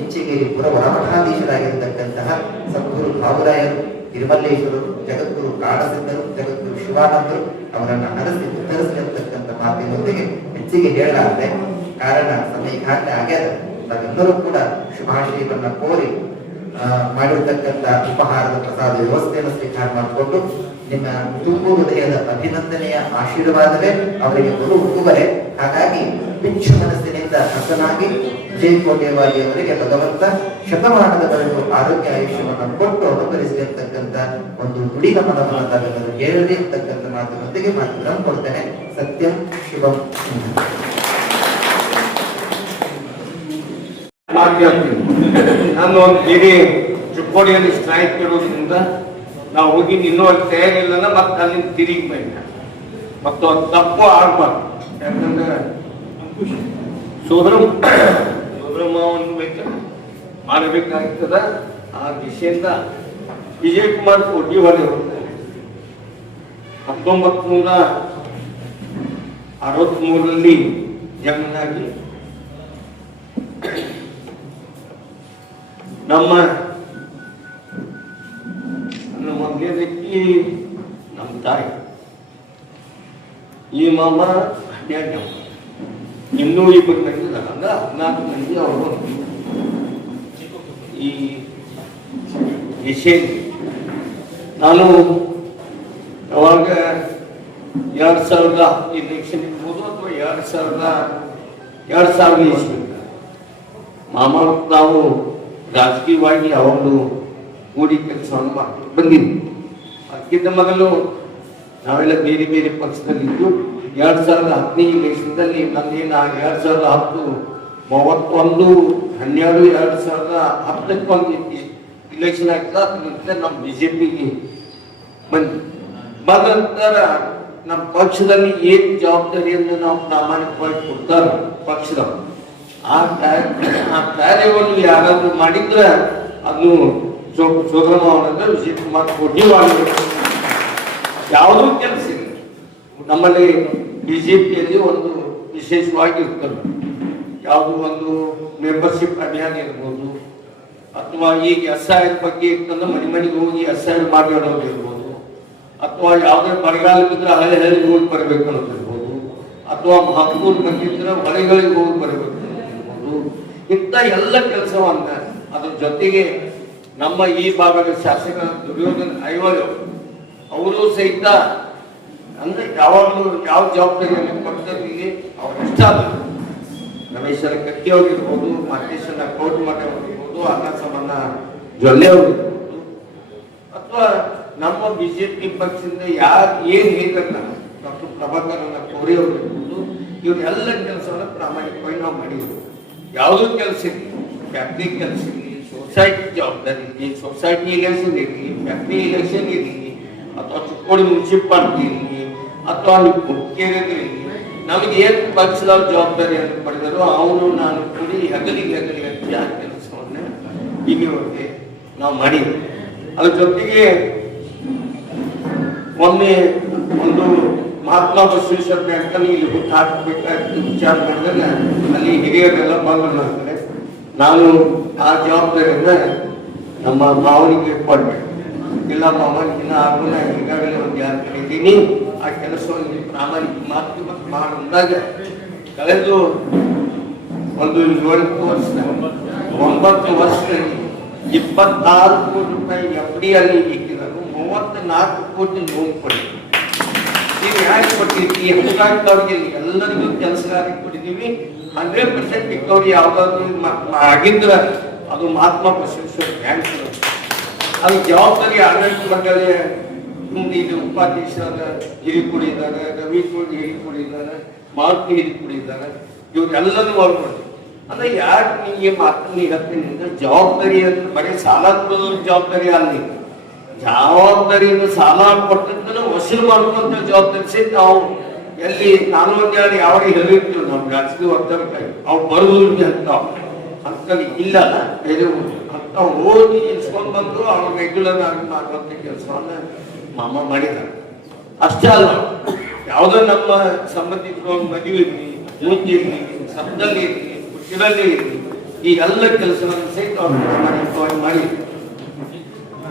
ಇಂಚಿಗೇರಿ ಪುರ ವರಮಠಾಧೀಶರಾಗಿರತಕ್ಕಂತಹ ಸದ್ಗುರು ಬಾಬುರಾಯರು, ತಿರುಮಲ್ಲೇಶ್ವರರು, ಜಗದ್ಗುರು ಕಾಡಸಿದ್ದರು, ಜಗದ್ಗುರು ಶಿವಾನಂದರು ಅವರನ್ನ ಹರಸಿ ಉತ್ತರಿಸಲಿ ಅಂತಕ್ಕಂಥ ಮಾತಿನೊಂದಿಗೆ ಹೆಚ್ಚಿಗೆ ಹೇಳಲಾರದೆ, ಕಾರಣ ಸಮಯ ಈಗಾಗಲೇ ಆಗ್ಯದ. ನಾವೆಲ್ಲರೂ ಕೂಡ ಶುಭಾಶಯವನ್ನ ಕೋರಿ ಮಾಡಿರ್ತಕ್ಕಂಥ ಉಪಹಾರದ ಪ್ರಸಾದ ವ್ಯವಸ್ಥೆಯನ್ನು ಸ್ವೀಕಾರ ಮಾಡಿಕೊಂಡು ನಿಮ್ಮ ತುಂಬು ಹೃದಯದ ಅಭಿನಂದನೆಯ ಆಶೀರ್ವಾದವೇ ಅವರಿಗೆ ಬರು ಉಡುಗೊರೆ. ಹಾಗಾಗಿ ಪಿಚ್ಚು ಮನಸ್ಸಿನಿಂದ ಹಸನಾಗಿ ವಿಜಯಕೋಟೆವಾಡಿ ಅವರಿಗೆ ಭಗವಂತ ಶತಮಾನದವರೆಗೂ ಆರೋಗ್ಯ ಆಯುಷ್ಯವನ್ನು ಕೊಟ್ಟು ಅನುಕರಿಸಿರ್ತಕ್ಕಂಥ ಒಂದು ನುಡಿನ ಮನವನ್ನು ತಾವೆಲ್ಲರೂ ಹೇಳದೇ ಇರ್ತಕ್ಕಂಥ ಮಾತಿನೊಂದಿಗೆ ಮಾತುಗಳನ್ನು ಕೊಡ್ತೇನೆ. ಸತ್ಯಂ ಶಿವಂ. ನಾನು ಒಂದು ಬೇರೆ ಚಿಕ್ಕೋಡಿಯಲ್ಲಿ ಸ್ಟ್ರೈಕ್ ಇರೋದ್ರಿಂದ ನಾವು ಹೋಗಿ ಇನ್ನೂ ಅಲ್ಲಿ ತಯಾರಿಲ್ಲ, ಮತ್ತೆ ಅಲ್ಲಿಂದ ತಿರುಗಿ ಬಂದ ಮತ್ತು ಅದು ತಪ್ಪು ಆಗ್ಬಾರ್ದು. ಯಾಕಂದ್ರೆ ಸೋದರಮಾವನ್ನು ಮಾಡಬೇಕಾಗ್ತದ. ಆ ದಿಶೆಯಿಂದ ವಿಜಯ್ ಕುಮಾರ್ ಕೋಟಿವಾಲೆ ಅವರು 1963ರಲ್ಲಿ ಜನ್ಮನಾಗಿ ನಮ್ಮ ಮೊದಲೇ ವ್ಯಕ್ತಿ ನಮ್ಮ ತಾಯಿ, ಈ ಮಾಮ 12 ಇನ್ನೂ 2 ಮಂದಿ ಇದ್ದಾರೆ, ಅಂದ್ರೆ 14 ಮಂದಿ ಅವರು ಈ ವಿಷಯ. ನಾನು ಯಾವಾಗ 2000 ಇಲೆಕ್ಷನ್ ಇರ್ಬೋದು ಅಥವಾ 2000 ಇಸ್ವಿ ಮಾಮ ನಾವು ರಾಜಕೀಯವಾಗಿ ಯಾವಾಗಲೂ ಕೂಡಿ ಕೆಲಸವನ್ನು ಮಾಡಿ ಬಂದಿದ್ವಿ. ಅದಕ್ಕಿಂತ ಮೊದಲು ನಾವೆಲ್ಲ ಬೇರೆ ಬೇರೆ ಪಕ್ಷದಲ್ಲಿದ್ದು 2010ನೇ ಇಲೆಕ್ಷನ್ದಲ್ಲಿ ನಂದೇನು 2010 31/12/2010 ಒಂದು ಇಲೆಕ್ಷನ್ ಆಗ್ತದೆ. ಅದ್ರ ನಮ್ಮ BJPಗೆ ಬಂದ ನಂತರ ನಮ್ಮ ಪಕ್ಷದಲ್ಲಿ ಏನು ಜವಾಬ್ದಾರಿಯನ್ನು ನಾವು ಪ್ರಾಮಾಣಿಕವಾಗಿ ಕೊಡ್ತಾರೆ ಪಕ್ಷದವರು, ಆ ಕಾರ್ಯವನ್ನು ಯಾರಾದ್ರೂ ಮಾಡಿದ್ರೆ ಅದು ಸೋದರಮಾವನಂದ್ರೆ ವಿಜಯ್ ಕುಮಾರ್ ಕೋಟಿವಾಲೆ. ಯಾವುದೂ ಕೆಲಸ ಇಲ್ಲ ನಮ್ಮಲ್ಲಿ BJPಯಲ್ಲಿ ಒಂದು ವಿಶೇಷವಾಗಿ ಇರ್ತದೆ. ಯಾವುದೋ ಒಂದು ಮೆಂಬರ್ಶಿಪ್ ಅಭಿಯಾನ ಇರ್ಬೋದು ಅಥವಾ ಈಗ SIR ಬಗ್ಗೆ ಇತ್ತಂದ್ರೆ ಮನೆ ಮನೆಗೆ ಹೋಗಿ SIR ಮಾಡಿರೋದಿರ್ಬೋದು, ಅಥವಾ ಯಾವುದೇ ಬರಗಾಲ ಬಿದ್ದರೆ ಹಳ್ಳಿಗೆ ಹೋಗಿ ಬರಬೇಕು ಅನ್ನೋದಿರ್ಬೋದು, ಅಥವಾ ಮಹಾಪೂರ್ ಬಂದಿದ್ರೆ ಹೊಳೆಗಳಿಗೆ ಹೋಗಿ ಬರಬೇಕು ಅನ್ನೋದಿರ್ಬೋದು. ಇಂಥ ಎಲ್ಲ ಕೆಲಸವನ್ನ ಅದ್ರ ಜೊತೆಗೆ ನಮ್ಮ ಈ ಭಾಗದ ಶಾಸಕ ದುರ್ಯೋಧನ ಐವಳು ಅವರು ಸಹಿತ ಅಂದ್ರೆ ಯಾವಾಗಲೂ ಯಾವ ಜವಾಬ್ದಾರಿಯನ್ನು ಕೊಡ್ತಾರೆ ಅವ್ರು ಇಷ್ಟ ಆದ್ರು. ರಮೇಶ್ವರ ಕಟ್ಟಿ ಅವ್ರಿರ್ಬೋದು, ಮಹೇಶ್ವರ ಕೋಟಮಠ ಅವ್ರಿರ್ಬೋದು, ಅನ್ನ ಜೊಲ್ಲೆ ಅವ್ರಿರ್ಬೋದು, ಅಥವಾ ನಮ್ಮ ಬಿಜೆಪಿ ಪಕ್ಷದಿಂದ ಯಾರು ಏನ್ ಹೇಳಿದ್ರಲ್ಲ ಡಾಕ್ಟರ್ ಪ್ರಭಾಕರನ ಕೋರಿ ಅವ್ರಿರ್ಬೋದು, ಇವರೆಲ್ಲ ಕೆಲಸವನ್ನ ಪ್ರಾಮಾಣಿಕವಾಗಿ ನಾವು ಮಾಡಿದ್ವಿ. ಯಾವುದೋ ಕೆಲಸ ಇರಲಿ, ಫ್ಯಾಕ್ಟ್ರಿ ಕೆಲಸ ಇರಲಿ, ಸೊಸೈಟಿ ಜವಾಬ್ದಾರಿ ಇರಲಿ, ಸೊಸೈಟಿ ಎಲೆಕ್ಷನ್ ಇರಲಿ, ಫ್ಯಾಕ್ಟ್ರಿ ಎಲೆಕ್ಷನ್ ಇರಲಿ, ಅಥವಾ ಚಿಕ್ಕೋಡಿ ಮುನ್ಸಿಪಾಲಿಟಿ ಇರಲಿ, ಅಥವಾ ಮುಖ್ಯರಿಗೆ ಇರಲಿ, ನಮಗೆ ಏನು ಪಕ್ಷದ ಜವಾಬ್ದಾರಿಯನ್ನು ಪಡೆದರು ಅವರು ನಾನು ಕೂಡಿ ಹೆಗಲಿಗೆ ಹಚ್ಚಿ ಆ ಕೆಲಸವನ್ನ ಇಲ್ಲಿವರೆಗೆ ನಾವು ಮಾಡಿದ್ವಿ. ಅದ್ರ ಜೊತೆಗೆ ಒಮ್ಮೆ ಒಂದು ಮಹಾತ್ಮ ಬಸವೇಶ್ವರ ಬ್ಯಾಂಕಲ್ಲಿ ಇಲ್ಲಿ ಹುಟ್ಟು ಹಾಕಬೇಕಾಗಿ ವಿಚಾರ ಮಾಡಿದಾಗ ಅಲ್ಲಿ ಹಿರಿಯರೆಲ್ಲ ಬಂದು ಮಾಡ್ತಾರೆ. ನಾನು ಆ ಜವಾಬ್ದಾರಿಯನ್ನ ನಮ್ಮ ಮಾವನಿಗೆ ಕೊಡ್ಬೇಕು. ಇಲ್ಲ ಮಾವನಿಗಿನ್ನ ಆಗೋಣ, ಈಗಾಗಲೇ ಒಂದು ಯಾರು ಕರೀತೀನಿ, ಆ ಕೆಲಸವನ್ನು ಪ್ರಾಮಾಣಿಕ ಮಾತು ಮಾಡಿದಾಗ ಕಳೆದು ಒಂದು 9 ವರ್ಷದಲ್ಲಿ 26 ಕೋಟಿ ರೂಪಾಯಿ FD ಅಲ್ಲಿ ಇಟ್ಟಿದ್ದಾರೆ, 34 ಕೋಟಿ ಲೋನ್ ಕೊಟ್ಟಿದ್ದೀವಿ. ನೀವು ಯಾಕೆ ಕೊಟ್ಟಿದ್ದೀವಿ? ಹೆಂಗಾಗ್ತವ್ರಿಗೆ ಎಲ್ಲರಿಗೂ ಕೆಲಸಗಾರರಿಗೆ ಕೊಟ್ಟಿದ್ದೀವಿ. 100% ರಿಕವರಿ ಯಾವ್ದಾದ್ರು ಆಗಿದ್ರ ಅದು ಮಹಾತ್ಮ ಬಸವೇಶ್ವರ ಬ್ಯಾಂಕ್. ಅದು ಜವಾಬ್ದಾರಿ ಆಡಳಿತ ಮಂಡಳಿ ಮುಂದೆ ಇದು ಉಪಾಧ್ಯಕ್ಷರಾದ ಹಿರಿಕುಡಿ ಇದ್ದಾರೆ, ರವಿ ಹಿರಿಕುಡಿ ಇದ್ದಾರೆ, ಮಾರುತಿ ಹಿರಿಕುಡಿ ಇದ್ದಾರೆ, ಇವರೆಲ್ಲರೂ ಅವ್ರು ಅಂದ್ರೆ ಯಾಕೆ ನಿಮಗೆ ಮಾತನ್ನು ಹೇಳ್ತೀನಿ, ಜವಾಬ್ದಾರಿ ಅಂದ್ರೆ ಬರೀ ಸಾಲ ಕೊಡೋದ್ರ ಜವಾಬ್ದಾರಿ ಅಲ್ಲಿ, ಜವಾಬ್ದಾರಿಯನ್ನು ಸಾಲ ಕೊಟ್ಟಿದ್ದನ್ನು ವಸೂಲು ಮಾಡುವಂತ ಜವಾಬ್ದಾರಿ ಸಹಿತ ನಾವು ಎಲ್ಲಿ ನಾನು ಒಂದ್ಯಾರು ಯಾವ ಹೇಳಿರ್ತೀವಿ ನಾವು ರಾಜಕೀಯ ವರ್ಧಕಾಯಿ ಅವು ಬರುವುದಿಲ್ಲ ಅಂತ ಇಲ್ಲ ಬೇರೆ ಅಂತ ಹೋಗಿ ಇಸ್ಕೊಂಡ್ ಬಂದು ಅವ್ರು ರೆಗ್ಯುಲರ್ ಆಗಿ ಮಾಡುವಂತ ಕೆಲಸವನ್ನ ಮಾಮ ಮಾಡಿದ್ದಾರೆ. ಅಷ್ಟೇ ಅಲ್ಲ, ಯಾವುದೋ ನಮ್ಮ ಸಂಬಂಧಿಕರು ಮದುವೆ ಇರಲಿ, ಮೂರ್ತಿ ಇರಲಿ, ಸಬ್ದಲ್ಲಿ ಇರಲಿ, ಹುಟ್ಟಿನಲ್ಲಿ ಇರಲಿ, ಈ ಎಲ್ಲ ಕೆಲಸವನ್ನು ಸಹಿತ ಅವರು ಪ್ರಾಮಾಣಿಕವಾಗಿ ಮಾಡಿ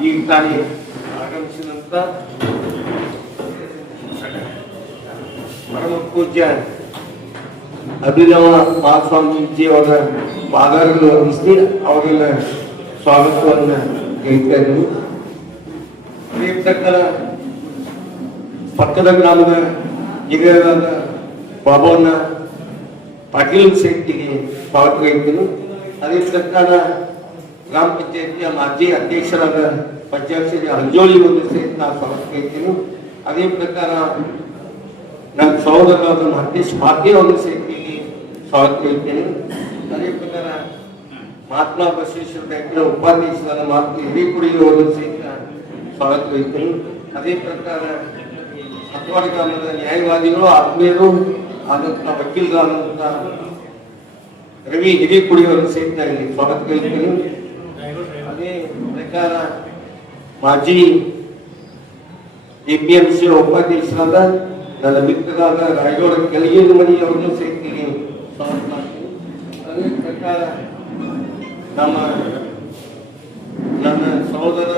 ಈಗ ತಾನೇ ಆಗಮಿಸಿದಂತ ಪರಮ ಪೂಜ್ಯ ಅಭಿನವ ಮಹಾಸ್ವಾಮೀಜಿ ಅವರ ಪಾದಗಳನ್ನು ವಹಿಸಿ ಅವರೆಲ್ಲ ಸ್ವಾಗತವನ್ನ ಹೇಳ್ತಾ ಇದ್ರು. ಅದೇ ಪ್ರಕಾರ ಪಕ್ಕದ ಗ್ರಾಮದ ಹಿರಿಯರಾದ ಬಾಬುವನ್ನ ಪಾಟೀಲ್ ಸಹಿತಿಗೆ ಸ್ವಾಗತ ಹೇಳ್ತೀನಿ. ಅದೇ ಪ್ರಕಾರ ಗ್ರಾಮ ಪಂಚಾಯತಿಯ ಮಾಜಿ ಅಧ್ಯಕ್ಷರಾದ ಪಂಚಾಯತ್ ಅಂಜೋಳಿ ಒಂದು ಸಹಿತ ನಾನು ಸ್ವಾಗತ ಹೇಳ್ತೀನಿ. ಅದೇ ಪ್ರಕಾರ ನನ್ನ ಸಹೋದರರಾದ ಮಹೇಶ್ ಮಾತೆ ಒಂದು ಸಹಿತಿಗೆ ಸ್ವಾಗತ ಹೇಳ್ತೇನೆ. ಅದೇ ಪ್ರಕಾರ ಮಹಾತ್ಮ ಬಸವೇಶ್ವರ ಬ್ಯಾಂಕಿನ ಉಪಾಧ್ಯಕ್ಷರಾದ ಮಾತು ಹಿರಿಕುಡಿ ಒಂದು ಸಹಿತ ಸ್ವಾಗತ ಹೇಳ್ತೇನೆ. ಅದೇ ಪ್ರಕಾರ ಹತ್ವಾಡಿ ಗ್ರಾಮದ ನ್ಯಾಯವಾದಿಗಳು ಆತ್ಮೀಯರು ಆದಂತ ವಕೀಲರಾದಂತ ರವಿ ಹಿರಿಕುಡಿಯವರು ಸಹಿತ ಇಲ್ಲಿ ಸ್ವಾಗತ ಹೇಳ್ತೇನೆ. ಅದೇ ಪ್ರಕಾರ ಮಾಜಿ APMC ಉಪಾಧ್ಯಕ್ಷರಾದ ನನ್ನ ಮಿತ್ರರಾದ ರಾಯಗೌಡ ಕೆಳಗೇರು ಮನಿ ಅವರನ್ನು ಸಹಿತ ಇಲ್ಲಿ ಸ್ವಾಗತ ಮಾಡ್ತೀನಿ. ಅದೇ ಪ್ರಕಾರ ನನ್ನ ಸಹೋದರ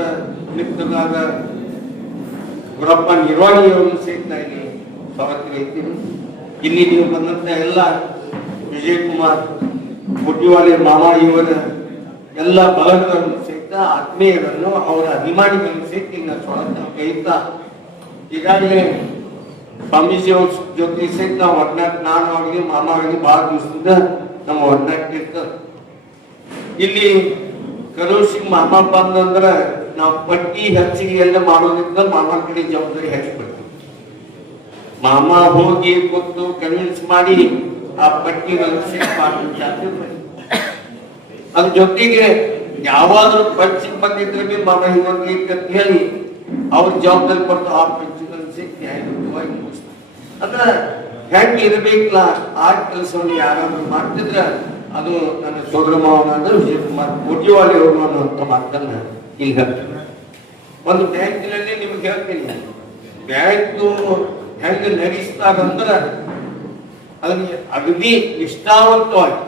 ಮಿತ್ರರಾದ ಗುರಪ್ಪ ನಿರ್ವಾಣಿಯವರನ್ನು ಸಹಿತ ಇಲ್ಲಿ ಸ್ವಾಗತ ಹೇಳ್ತೀನಿ. ಇಲ್ಲಿ ನೀವು ಬಂದಂತ ಎಲ್ಲ ವಿಜಯ್ ಕುಮಾರ್ ಕೊಟ್ಟಿವಾಲೆ ಮಾಮ ಇವರ ಎಲ್ಲ ಬಳಗಗಳನ್ನು ಸಹಿತ ಆತ್ಮೀಯರನ್ನು ಅವರ ಅಭಿಮಾನಿಗಳನ್ನು ಸಹಿತ ಈಗ ಸ್ವಾಗತ ಕೈತಾ ಈಗಾಗಲೇ ಸ್ವಾಮೀಜಿ ಅವ್ರ ಜೊತೆ ಸಹಿತ ಒಡನಾಟ ನಾನು ಆಗಲಿ ಮಾಮ ಆಗಲಿ ಬಹಳ ದಿವಸದಿಂದ ನಮ್ಮ ಒಡನಾಟ ಇರ್ತದೆ. ಇಲ್ಲಿ ಕರೋಶಿ ಮಾಮ ಬಂದಂದ್ರ ನಾವು ಪಟ್ಟಿ ಹೆಚ್ಚಿಗೆ ಎಲ್ಲ ಮಾಡೋದ್ರಿಂದ ಮಾಮ ಕಡೆ ಜವಾಬ್ದಾರಿ ಹೆಚ್ಚಿಬಿಡ್ತೀವಿ. ಮಾಮ ಹೋಗಿ ಗೊತ್ತು ಕನ್ವಿನ್ಸ್ ಮಾಡಿ ಆ ಪಟ್ಟಿ ಅದ್ರ ಜೊತೆಗೆ ಯಾವಾದ್ರೂ ಪಂಚಿ ಬಂದಿದ್ರೆ ಮಾಮ ಹಿಂಗೊಂದು ಅಂತ ಹೇಳಿ ಅವ್ರ ಜವಾಬ್ದಾರಿ ಕೊಟ್ಟು ಆ ಪಂಚಿಗಳನ್ನು ನ್ಯಾಯಯುತವಾಗಿ ಮುಗಿಸ್ತಾರೆ. ಅಂದ್ರ ಹೆಂಗ್ ಇರಬೇಕಲ್ಲ ಆ ಕೆಲಸವನ್ನು ಯಾರಾದ್ರೂ ಮಾಡ್ತಿದ್ರ ಅದು ನನ್ನ ಸೋದರ ಮಾವನಾದ ವಿಜಯ್ ಕುಮಾರ್ ಕೋಟಿವಾಲೆ ಅವರು ಅನ್ನುವಂಥ ಮಾತನ್ನ ಇಲ್ಲಿ ಹೇಳ್ತಾರೆ. ಒಂದು ಬ್ಯಾಂಕಿನಲ್ಲಿ ನಿಮ್ಗೆ ಹೇಳ್ತೀನಿ, ಬ್ಯಾಂಕು ಹೆಂಗ್ ನಡೆಸ್ತಾರಂದ್ರ ಅದನ್ನ ಅಗದಿ ನಿಷ್ಠಾವಂತವಾಗಿ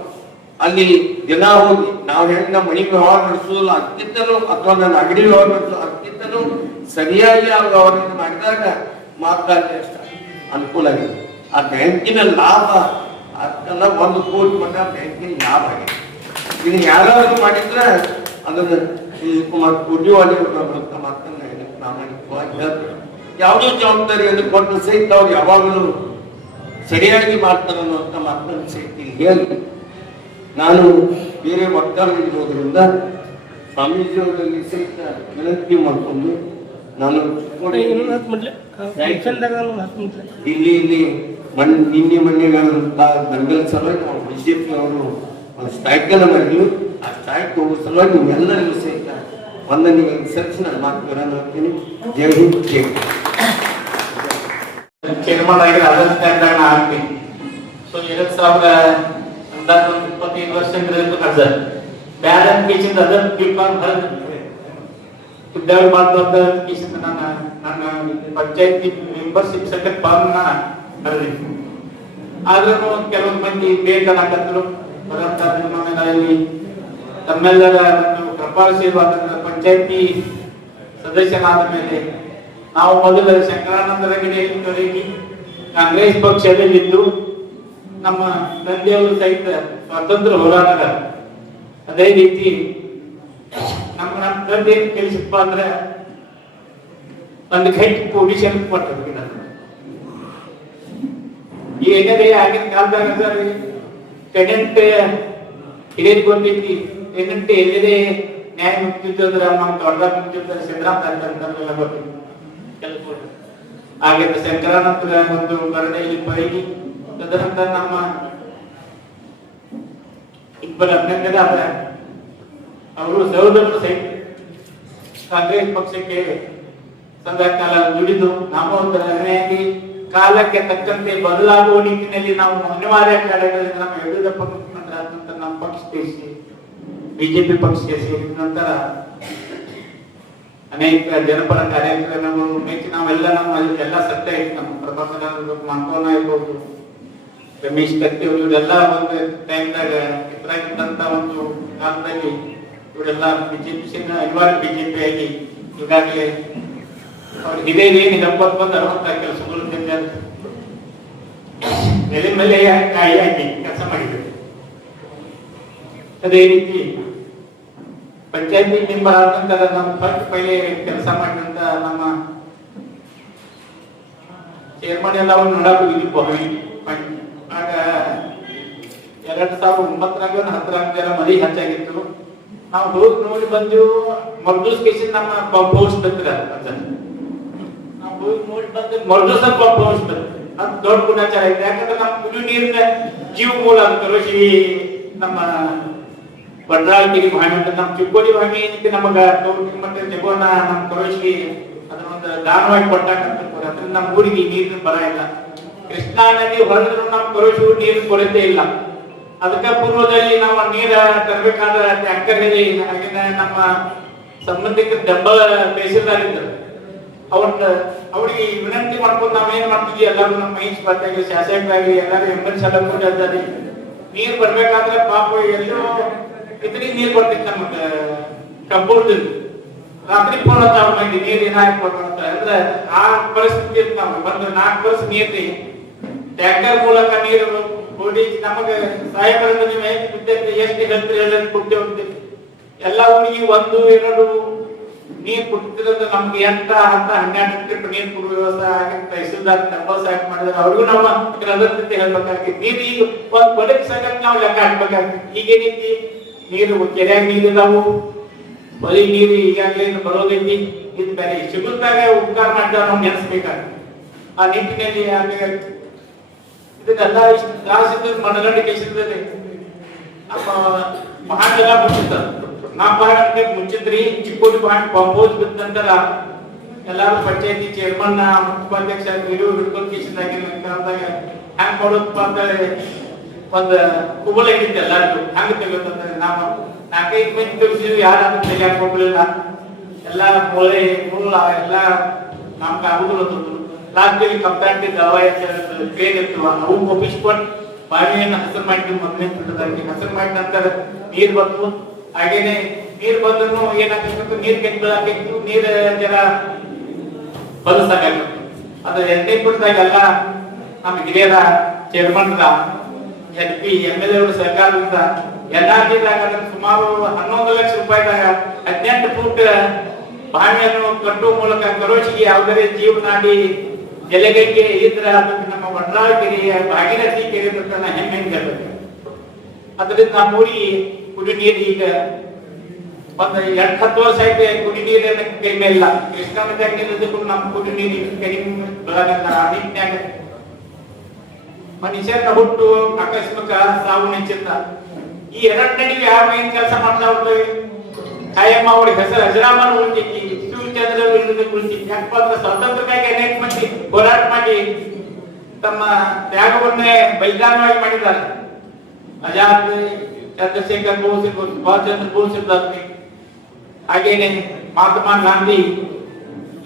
ಅಲ್ಲಿ ದಿನ ಹೋಗಿ ನಾವು ಹೆಂಗ್ ನಮ್ಮ ಮನೆಗೆ ವ್ಯವಹಾರ ನಡೆಸೋದಿಲ್ಲ ಅದಕ್ಕಿಂತನೂ ಅಥವಾ ನನ್ನ ಅಂಗಡಿ ವ್ಯವಹಾರ ನಡೆಸೋದು ಅದಕ್ಕಿಂತನೂ ಸರಿಯಾಗಿ ಅವ್ರನ್ನ ಮಾಡಿದಾಗ ಮಾತ್ರ ಅಷ್ಟ ಅನುಕೂಲ ಆಗಿದೆ. ಆ ಬ್ಯಾಂಕಿನ ಲಾಭ ಅದನ್ನ 1 ಕೋಟಿ ಮಟ್ಟ ಬ್ಯಾಂಕಿನ ಲಾಭ ಆಗಿದೆ. ಇದನ್ನ ಯಾರಾದ್ರೂ ಮಾಡಿದ್ರೆ ಅದನ್ನ ಶಿವಕುಮಾರ್ ಕೋಟಿವಾಲಿ ಮಾತನ್ನ ಪ್ರಾಮಾಣಿಕವಾಗಿ ಹೇಳ್ತಾರೆ. ಯಾವುದೋ ಜವಾಬ್ದಾರಿಯನ್ನು ಕೊಟ್ಟು ಸಹಿತ ಅವ್ರು ಯಾವಾಗಲೂ ಸರಿಯಾಗಿ ಮಾಡ್ತಾರೆ ಅನ್ನುವಂಥ ಮಾತನ್ನು ಸಹಿತ ಹೇಳಿ ನಾನು ಬೇರೆ ವಕ್ತಾರರಿರೋದ್ರಿಂದ ಸ್ವಾಮೀಜಿಯವರಲ್ಲಿ ಸಹಿತ ವಿನಂತಿ ಮಾಡಿಕೊಂಡು ನಾನು ಇಲ್ಲಿ ನಿನ್ನೆ ಮೊನ್ನೆಗಾದಂತ ದಂಗಲ್ ಸಲುವಾಗಿ ನಾವು ಬಿಜೆಪಿ ಅವರು ಒಂದು ಸ್ಟ್ರೈಕ್ ಅನ್ನು ಮಾಡಿದ್ವಿ. ಆ ಸ್ಟ್ರೈಕ್ ಹೋಗೋ ಸಲುವಾಗಿ ನೀವೆಲ್ಲರಿಗೂ ಸಹಿತ ವಂದನೆಗೆ ಸರಿಸಿ ನಾನು ಮಾತುಗಳನ್ನು ಹೇಳ್ತೀನಿ. ಜೈ ಹಿಂದ್ ಜೈ ಚೇರ್ಮನ್ ಆಗಿ ರಾಜಸ್ಥಾನದಾಗ ನಾ ಆಗ್ತೀನಿ. ಸೊ 2025 ವರ್ಷ sir bad application other people her ಉದ್ಯೋಗ ಮಾಡುವಂತ ಅಪ್ಲಿಕೇಶನ್ ನನ್ನ ಪಂಚಾಯತಿ ಮೆಂಬರ್ಶಿಪ್ ಸೆಕ್ರೆಟರಿ ಫಾರ್ಮ್ ನ ಬರಲಿ. ಆದ್ರೂ ಕೆಲವೊಂದು ಮಂದಿ ಬೇಕಾಗತ್ತರು ಬರಂತ ನಿರ್ಮಾಣದಲ್ಲಿ ತಮ್ಮೆಲ್ಲರ ಒಂದು ಕೃಪಾಶೀರ್ವಾದ ಪಂಚಾಯತಿ ಸದಸ್ಯನಾದ ಮೇಲೆ ನಾವು ಮೊದಲು ಶಂಕರಾನಂದ ಹೆಗಡೆ ಕಾಂಗ್ರೆಸ್ ಪಕ್ಷದಲ್ಲಿದ್ದು ನಮ್ಮ ತಂದೆಯವರು ಸಹಿತ ಸ್ವಾತಂತ್ರ್ಯ ಹೋರಾಟಗಾರ. ಅದೇ ರೀತಿ ನಮ್ಮ ತಂದೆ ಏನ್ ಕೆಲಸಪ್ಪ ಅಂದ್ರೆ ಒಂದು ಗೈಟ್ ಪೊಸಿಷನ್ ಕೊಟ್ಟರು. ಏನೇ ಆಗಿನ ಕಾಲದಾಗ ಟೆನೆಂಟ್ ಹಿರಿಯರಿಗೆ ಗೊತ್ತೈತಿ, ಟೆನೆಂಟ್ ಎಲ್ಲಿದೆ ನ್ಯಾಯ ಮುಕ್ತಿದ್ದು ಅಂದ್ರೆ ದೊಡ್ಡದಾಗ ಮುಕ್ತಿದ್ದಾರೆ ಸಿದ್ದರಾಮ ಅಂತ ಗೊತ್ತಿತ್ತು. ಹಾಗೆ ಶಂಕರಾನಂತರ ಒಂದು ಬರಡೆಯಲ್ಲಿ ಬರೀ ತದನಂತರ ನಮ್ಮ ಇಬ್ಬರು ಅಭ್ಯರ್ಥಿಗಳ ಅವರು ಸಹೋದರರು ಸಹಿತ ಕಾಂಗ್ರೆಸ್ ಪಕ್ಷಕ್ಕೆ ಸಂಘಕಾಲ ದುಡಿದು ನಾವು ಒಂದು ನಿರ್ಣಯಾಗಿ ಕಾಲಕ್ಕೆ ತಕ್ಕಂತೆ ಬದಲಾಗುವ ನಿಟ್ಟಿನಲ್ಲಿ ನಾವು ಅನಿವಾರ್ಯ ಕಾರ್ಯಗಳಿಂದ ನಮ್ಮ ಯಡಿಯೂರಪ್ಪ ಮುಖ್ಯಮಂತ್ರಿ ನಮ್ಮ ಪಕ್ಷ ಸೇರಿಸಿ ಬಿಜೆಪಿ ಪಕ್ಷಕ್ಕೆ ಸೇರಿದ ನಂತರ ಅನೇಕ ಜನಪರ ಕಾರ್ಯಕ್ರಮಗಳು ನಾವೆಲ್ಲ ನಮ್ಮ ಎಲ್ಲ ಸತ್ಯ ಇತ್ತು. ನಮ್ಮ ಪ್ರಭಾಕರ್ ಮಂಕೋನ ಇರ್ಬೋದು, ರಮೇಶ್ ಕತ್ತಿ ಅವರು ಇವರೆಲ್ಲ ಒಂದು ಟೈಮ್ದಾಗ ಇದ್ರಾಗಿದ್ದಂತ ಒಂದು ಕಾಲದಲ್ಲಿ ಇವರೆಲ್ಲ ಬಿಜೆಪಿ ಅನಿವಾರ್ಯ ಬಿಜೆಪಿ ಆಗಿ ಈಗಾಗಲೇ ಅವ್ರಿಗೆ ಇದೇನೇನು 70-60 ಕೆಲಸಗಳು ಮೇಲೆ ಮೇಲೆ ಕಾಯಿ ಹಾಕಿ ಕೆಲಸ ಮಾಡಿದ್ರು. ಅದೇ ರೀತಿ ಪಂಚಾಯತಿ ಮೆಂಬರ್ ಆದ ನಂತರ ನಮ್ಮ ಫಸ್ಟ್ ಪೈಲೆ ಕೆಲಸ ಮಾಡಿದಂತ ನಮ್ಮ ಚೇರ್ಮನ್ ಎಲ್ಲ ಅವ್ರು ನೋಡಕ್ ಹೋಗಿದ್ವಿ. ಆಗ 2009 10 ಮಳಿ ಹೆಚ್ಚಾಗಿತ್ತು. ನಾವು ಹೋಗಿ ನೋಡಿ ಬಂದು ಮರ್ದೂಸ್ ಸ್ಟೇಷನ್ ನಮ್ಮ ಪಂಪ್ ಹೌಸ್ ಬರ್ತೀರ ನಾವು ಹೋಗಿ ನೋಡಿ ಬಂದು ಮರ್ದೂಸ್ ಪಂಪ್ ಹೌಸ್ ಬರ್ತೀವಿ. ಅದು ದೊಡ್ಡ ಗುಣಾಚಾರ ಇದೆ. ಯಾಕಂದ್ರೆ ನಮ್ಮ ಕುಡಿಯುವ ನೀರಿನ ಜೀವ ಮೂಲ ಕರೋಶಿ ನಮ್ಮ ಭದ್ರಾವತಿಗೆ ಭಾಮಿ ಅಂತ ನಮ್ಮ ಚಿಕ್ಕೋಡಿ ಭಾಮಿ ನಮಗ ಮತ್ತೆ ಜಗೋನ ನಮ್ಮ ಕರೋಶಿ ಅದನ್ನೊಂದು ದಾನವಾಗಿ ಕೊಟ್ಟಾಕಂತ ಅದ್ರಿಂದ ನಮ್ಮ ಊರಿಗೆ ನೀರಿನ ಬರ ಇಲ್ಲ. ಕೃಷ್ಣಾ ನದಿ ಹೊರದ್ರು ನಮ್ಮ ಕರೋಶಿ ನೀರಿನ ಕೊರತೆ ಇಲ್ಲ. ಅದಕ್ಕೆ ಪೂರ್ವದಲ್ಲಿ ನಾವು ನೀರ ತರಬೇಕಾದ ಟ್ಯಾಂಕರ್ ನಮ್ಮ ಸಂಬಂಧಿಕರ ಡಬ್ಬಲ್ ತಹಸೀಲ್ದಾರ್ ಇದ್ದರು. ಅವ್ರಿಗೆ ವಿನಂತಿ ಮಾಡ್ಕೊಂಡು ನಾವೇನ್ ಮಾಡ್ತಿದ್ವಿ ಎಲ್ಲರೂ ನಮ್ಮ ಮಹೇಶ್ ಬರ್ತಾಗಿ ಶಾಸಕರಾಗಿ ಎಲ್ಲರೂ ಎಂಬತ್ತು ಸಲ ಕೊಟ್ಟಿದ್ದಾರೆ. ನೀರ್ ಬರ್ಬೇಕಾದ್ರೆ ಪಾಪ ಎಲ್ಲರೂ ಇದ್ರಿಗೆ ನೀರ್ ಬರ್ತಿತ್ತು ನಮ್ಗೆ ಕಬ್ಬೂರ್ದಲ್ಲಿ. ರಾತ್ರಿ ಫೋನ್ ಹತ್ತಾವ ಮಂದಿ ನೀರ್ ಏನಾಯ್ತು ಅಂತ ಅಂದ್ರೆ ಆ ಪರಿಸ್ಥಿತಿ ನಾವು ಬಂದು 4 ವರ್ಷ ನೀರ್ರಿ ಟ್ಯಾಂಕರ್ ಮೂಲಕ ನೀರು ಕೊಡಿ ನಮಗೆ ಸಾಹೇಬರಿಂದ ನೀವು ವಿದ್ಯಾರ್ಥಿ ಎಷ್ಟು ಹೇಳ್ತೀರಿ ಕೊಟ್ಟು ಹೋಗ್ತೀವಿ. ಎಲ್ಲ ಊರಿಗೆ 1-2 ನೀರ್ ಕೊಡ್ತಿರೋದು ನಮ್ಗೆ 8-10-12 ಟ್ರಿಪ್ ನೀರ್ ಕೊಡುವ ವ್ಯವಸ್ಥೆ ಆಗಿ ತಹಸೀಲ್ದಾರ್ ಡಬ್ಬಲ್ ಸಾಕ್ ಮಾಡಿದ್ರೆ ಅವ್ರಿಗೂ ನಮ್ಮ ಅದಕ್ಕೆ ಹೇಳ್ಬೇಕಾಗಿ ನೀರು ಈಗ ಒಂದ್ ಬಡಕ್ ಸಾಕಕ್ಕೆ ನಾವು ಲೆಕ್ಕ ಹಾಕ್ಬೇಕಾಗ್ತದೆ. ಈಗೇನೈತಿ ನೀರು ಕೆರೆಯಾಗ ನೀರಿದಾವು, ಬರೀ ನೀರು ಈಗಾಗಲೇ ಬರೋದೈತಿ. ಇದು ಬೇರೆ ಸಿಗುತ್ತಾಗ ಉಪಕಾರ ಮಾಡಿದ ನಾವು ನೆನೆಸ್ಬೇಕಾಗ್ತದೆ. ಆ ನಿಟ್ಟಿನಲ್ಲಿ ಇದನ್ನೆಲ್ಲ ಇಷ್ಟು ದಾಸಿದ್ದು ಮನಗಂಡಿಕೆ ಮಹಾನೆಲ್ಲ ಬರ್ತಿರ್ತಾರೆ. 4 ಗಂಟೆಗೆ ಮುಂಚಿತ್ರಿ ಚಿಕ್ಕೋಡಿ ಪಂಪ್ ಹೌಸ್ ಬಿದ್ದ ನಂತರ ಎಲ್ಲಾರು ಪಂಚಾಯತಿ ಚೇರ್ಮನ್ ಉಪಾಧ್ಯಕ್ಷ ಹಿಡ್ಕೊಂಡ್ ಹ್ಯಾಂಗ್ ಮಾಡೋದಪ್ಪ ಅಂತೇಳಿ ಒಂದ್ ಕುಬಲ ಹಿಡಿತು ಎಲ್ಲಾರ್ಗು. ಹ್ಯಾಂಗ ತೆಗೋದಂದ್ರೆ ನಾವು 4-5 ಮಂದಿ ತೋರಿಸಿದ್ವಿ, ಯಾರು ತೆಗಿಯಾಕ ಹೋಗ್ಲಿಲ್ಲ. ಎಲ್ಲ ಮೂಳೆ ಮೂಲ ಎಲ್ಲ ನಮ್ಗೆ ಆಗುದಿಲ್ಲ. ಲಾಸ್ಟಲ್ಲಿ ಕಂಪ್ಲೇಂಟ್ ದವಾಯಿ ಟ್ರೈನ್ ಇರ್ತವ ಅವು ಒಪ್ಪಿಸ್ಕೊಂಡು ಬಾವಿಯನ್ನು ಹಸಿರು ಮಾಡಿದ್ದು ಮೊದಲನೇ ಪುಟದಲ್ಲಿ ಹಸಿರು ಮಾಡಿದ ನಂತರ ನೀರು ಬಂತು. ಹಾಗೇನೆ ನೀರು ಬಂದ್ರು ಏನಾಗ್ತಿತ್ತು, ನೀರು ಕೆಟ್ಟು ನೀರು ಜರ ಬದಸಾಗಿತ್ತು. ಅದು ಎರಡನೇ ಪುಟದಾಗೆಲ್ಲ ನಮ್ಮ ಹಿರಿಯರ ಚೇರ್ಮನ್ರ MLA ಅವರ ಸಹಕಾರದಿಂದ NRGದಾಗ ಸುಮಾರು 11 ಲಕ್ಷ ರೂಪಾಯಿದಾಗ 18 ಫೂಟ್ ಬಾವಿಯನ್ನು ಕಟ್ಟುವ ಮೂಲಕ ಕರೋಚಿಗೆ ಯಾವುದೇ ಜೀವನಾಡಿ ಜಲಗಂಗೆ ಇದ್ರ ಅದಕ್ಕೆ ನಮ್ಮ ವಡ್ರಾಳ ಕೆರೆ ಭಾಗೀರಥಿ ಕೆರೆ ಅಂತ ಹೆಮ್ಮೆಯಿಂದ ಅದರಿಂದ ನಮ್ಮ ಊರಿಗೆ ಕುಡಿ ನೀರು ಈಗ ಒಂದು 8-10 ವರ್ಷ ಆಯ್ತು ಕುಡಿ ನೀರಿನ ಕಡಿಮೆ ಇಲ್ಲ. ಕೃಷ್ಣಾ ನದಿಯಾಗ ನಿಲ್ಲದಕ್ಕೂ ನಮ್ಮ ಕುಡಿ ನೀರು ಕಡಿಮೆ ಬೆಳಗಲ್ಲ. ಆ ನಿಟ್ಟಿನಾಗ ಮನುಷ್ಯನ ಹುಟ್ಟು ಆಕಸ್ಮಿಕ ಸಾವು ನಿಶ್ಚಿತ. ಈ ಎರಡು ನಡುವೆ ಯಾವ ಏನ್ ಕೆಲಸ ಮಾಡ್ತಾ ಹೋಗ್ತೇವೆ, ಕಾಯಮ್ಮ ಅವ್ರ ಹೆಸರು ಅಜರಾಮರ ಉಳಿತೈತಿ, ಶಿವಚಂದ್ರ ಉಳಿತೈತಿ. ಯಾಕಂದ್ರೆ ಸ್ವಾತಂತ್ರ್ಯಕ್ಕಾಗಿ ಅನೇಕ ಮಂದಿ ಹೋರಾಟ ಮಾಡಿ ತಮ್ಮ ತ್ಯಾಗವನ್ನೇ ಬಲಿದಾನವಾಗಿ ಮಾಡಿದ್ದಾರೆ. ಆಜಾದ್, ಚಂದ್ರಶೇಖರ್ ಬೋಸ್ ಇರ್ಬೋದು, ಸುಭಾಷ್ ಚಂದ್ರ ಬೋಸ್ ಇರ್ತಾರೆ. ಹಾಗೇನೆ ಮಹಾತ್ಮ ಗಾಂಧಿ,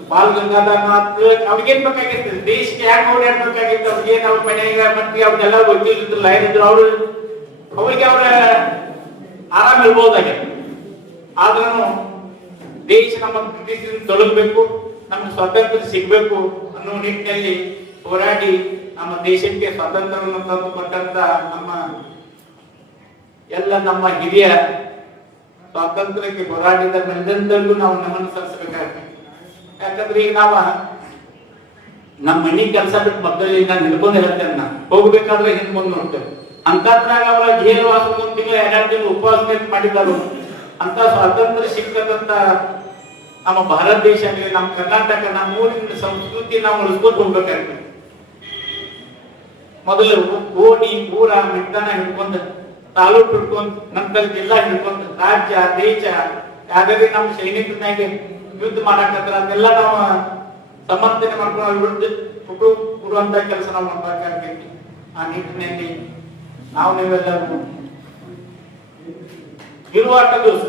ಬಾಲ್ ಗಂಗಾಧರನಾಥ್, ಅವ್ರಿಗೇನ್ ಬೇಕಾಗಿತ್ತು, ದೇಶಕ್ಕೆ ಯಾಕೆ ಓಡಾಡ್ಬೇಕಾಗಿತ್ತು, ಅವ್ರಿಗೇನು ಅವ್ರ ಮನೆಯಾಗ ಮಂತ್ರಿ ಅವ್ರಿಗೆಲ್ಲ ಗೊತ್ತಿರ್ಲಿಲ್ಲ ಏನಿದ್ರು ಅವ್ರಿಗೆ ಅವ್ರ ಆರಾಮ ಇರ್ಬೋದಾಗಿತ್ತು. ಆದ್ರೂ ದೇಶ ನಮ್ಮ ಬ್ರಿಟಿಷರಿಂದ ತೊಲಗಬೇಕು, ನಮ್ಗೆ ಸ್ವಾತಂತ್ರ್ಯ ಸಿಗ್ಬೇಕು ಅನ್ನೋ ನಿಟ್ಟಿನಲ್ಲಿ ಹೋರಾಡಿ ನಮ್ಮ ದೇಶಕ್ಕೆ ಸ್ವಾತಂತ್ರ್ಯವನ್ನು ತಂದು ಕೊಟ್ಟಂತ ನಮ್ಮ ಹಿರಿಯ ಸ್ವಾತಂತ್ರ್ಯಕ್ಕೆ ಹೋರಾಡಿದ ಎಲ್ಲರಿಗೂ ನಾವು ನಮನ ಸಲ್ಲಿಸಬೇಕಾಗುತ್ತೆ. ಯಾಕಂದ್ರೆ ಈಗ ನಮ್ಮ ಮನಿ ಕೆಲಸ ಬಿಟ್ಟು ಮೊದಲಿಂದ ನಿಲ್ಕೊಂಡು ಹೇಳ್ತೇನೆ, ನಾ ಹೋಗ್ಬೇಕಾದ್ರೆ ಹಿಂದ್ಕೊಂಡು ನೋಡ್ತೇವೆ. ಅಂತದ್ರಾಗ ಅವರ ಜೇಲುವಾಸ 1 ತಿಂಗಳು 2 ತಿಂಗಳು ಉಪವಾಸ ಮಾಡಿದ್ದಾರೆ. ಅಂತ ಸ್ವಾತಂತ್ರ್ಯ ಸಿಕ್ಕಂತ ನಮ್ಮ ಭಾರತ ದೇಶ ಆಗಲಿ, ನಮ್ಮ ಕರ್ನಾಟಕ, ನಮ್ಮ ಊರಿನ ಸಂಸ್ಕೃತಿ ನಾವು ಉಳಿಸ್ಕೊಂಡು ಹೋಗ್ಬೇಕಾಗ್ತದೆ. ಮೊದಲು ಓಣಿ ಊರ ಮಿಡ್ತಾನ ಹಿಡ್ಕೊಂಡು, ತಾಲೂಕು ಹಿಡ್ಕೊಂಡು, ನಂತರ ಜಿಲ್ಲಾ ಹಿಡ್ಕೊಂಡು, ರಾಜ್ಯ ದೇಶ ಯಾವ್ದಾದ್ರೆ ನಮ್ಮ ಸೈನಿಕನಾಗ ಯುದ್ಧ ಮಾಡಕತ್ರ ಅದೆಲ್ಲ ನಾವು ಸಮರ್ಥನೆ ಮಾಡ್ಕೊಂಡು ವಿರುದ್ಧ ಕೊಡುವಂತ ಕೆಲಸ ನಾವು ಮಾಡ್ಬೇಕಾಗ್ತೈತಿ. ಆ ನಿಟ್ಟಿನಲ್ಲಿ ನಾವು ನೀವೆಲ್ಲರೂ ಇರುವಾಟ ದಿವಸ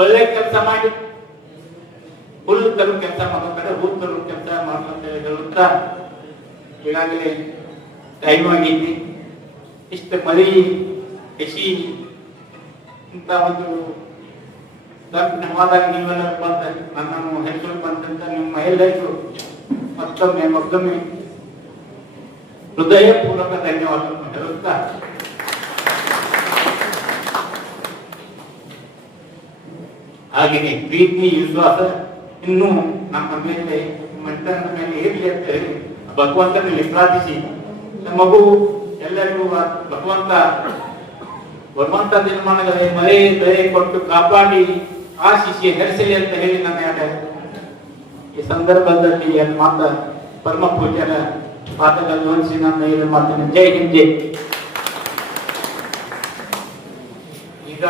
ಒಳ್ಳೆ ಕೆಲಸ ಮಾಡಿ ಹುಲ್ಲು ತರುವ ಕೆಲಸ ಮಾಡೋ ಕಡೆ ಹುಲ್ಲು ತರುವ ಕೆಲಸ ಮಾಡುವಂತ ಹೇಳುತ್ತಾ ಈಗಾಗಲೇ ಟೈಮ್ ಆಗೈತಿ. ಇಷ್ಟು ಮರಿ ಕೃಷಿ ಇಂತ ಒಂದು ಹೋದಾಗ ನೀವೆಲ್ಲ ಬಂದ ನನ್ನನ್ನು ಹೆಸರು ಬಂದಂತ ನಿಮ್ಮ ಎಲ್ಲರಿಗೂ ಮತ್ತೊಮ್ಮೆ ಹೃದಯಪೂರ್ವಕ ಧನ್ಯವಾದಗಳನ್ನು ಹೇಳುತ್ತಾ, ಹಾಗೆಯೇ ಪ್ರೀತಿ ವಿಶ್ವಾಸ ಇನ್ನೂ ನಮ್ಮ ಮೇಲೆ ಮಂಟನ ಮೇಲೆ ಇರಲಿ ಅಂತ ಹೇಳಿ ಭಗವಂತನಲ್ಲಿ ಪ್ರಾರ್ಥಿಸಿ, ಮಗು ಎಲ್ಲರಿಗೂ ಭಗವಂತ ದಿನಮಾನಗಳಲ್ಲಿ ಮಳೆ ದಯೆ ಕೊಟ್ಟು ಕಾಪಾಡಿ ಆಶಿಸಿ ಹರಿಸಲಿ ಅಂತ ಹೇಳಿ ನನ್ನ ಈ ಸಂದರ್ಭದಲ್ಲಿ ಮಾತ ಪರಮ ಪೂಜ್ಯರ ಪಾದಗಳನ್ನು ವಂದಿಸಿ ನನ್ನ ಏನು ಮಾತನ್ನು ಜೈ ಹಿಂದ್ ಜೈ. ಈಗ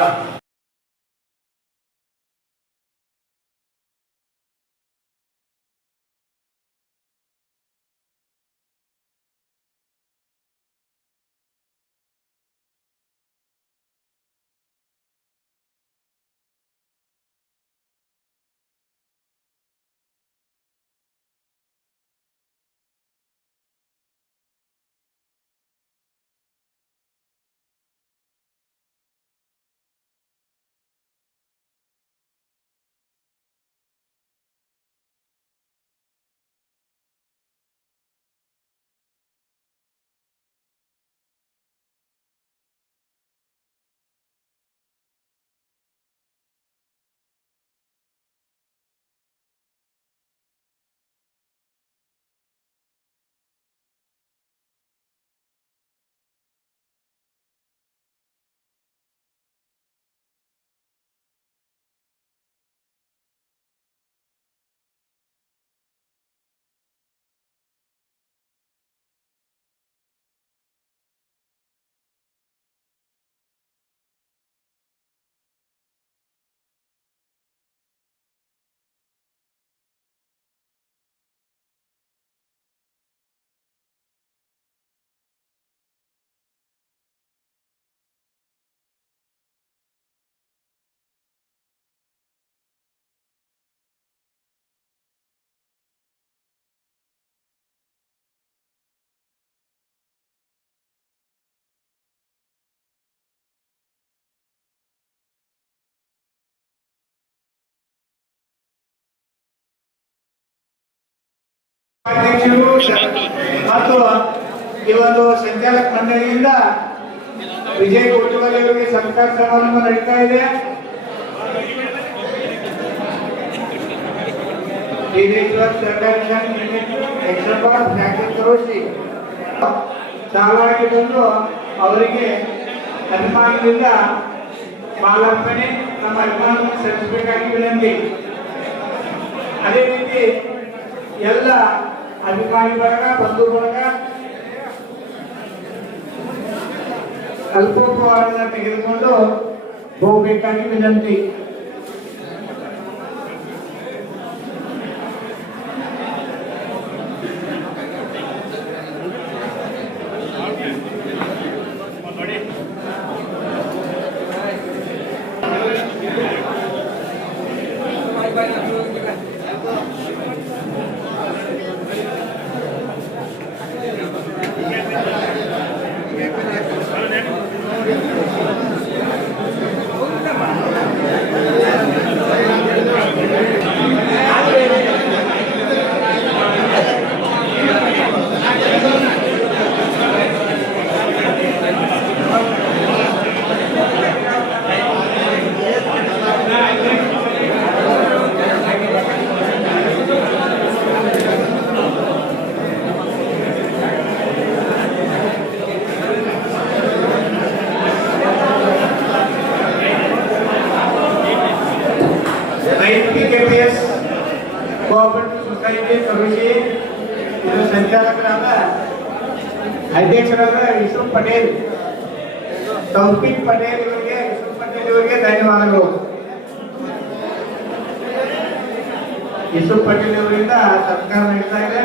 ಅಧ್ಯಕ್ಷರು ಮತ್ತು ಈ ಒಂದು ಸಂಚಾಲಕ ಮಂಡಳಿಯಿಂದ ವಿಜಯ್ ಕೋಟಿವಾಲ್ ಅವರಿಗೆ ಸತ್ಕಾರ ಸಮಾರಂಭ ನಡೀತಾ ಇದೆ. ಸಾಲಾಗಿ ಬಂದು ಅವರಿಗೆ ಅಭಿಮಾನದಿಂದ ಮಾಲಾರ್ಪಣೆ ನಮ್ಮ ಅಭಿಮಾನವನ್ನು ಸಲ್ಲಿಸಬೇಕಾಗಿ ವಿನಂತಿ. ಅದೇ ರೀತಿ ಎಲ್ಲ ಅಭಿಮಾನಿ ಬಳಗ ಬಂಧು ಬಳಗ ಅಲ್ಪೋಪಹಾರವನ್ನು ತೆಗೆದುಕೊಂಡು ಹೋಗಬೇಕಾಗಿ ವಿನಂತಿ. IPKPS ಕೋಆಪರೇಟಿವ್ ಸೊಸೈಟಿ ಕರುಷಿ ಇದರ ಸಂಚಾಲಕರಾದ ಅಧ್ಯಕ್ಷರಾದ ಯೂಸುಫ್ ಪಟೇಲ್, ತೌಫೀಕ್ ಪಟೇಲ್ ಇವರಿಗೆ, ಯೂಸುಫ್ ಪಟೇಲ್ ಇವರಿಗೆ ಧನ್ಯವಾದಗಳು. ಯೂಸುಫ್ ಪಟೇಲ್ ಅವರಿಂದ ಸತ್ಕಾರ ನಡೀತಾ ಇದೆ.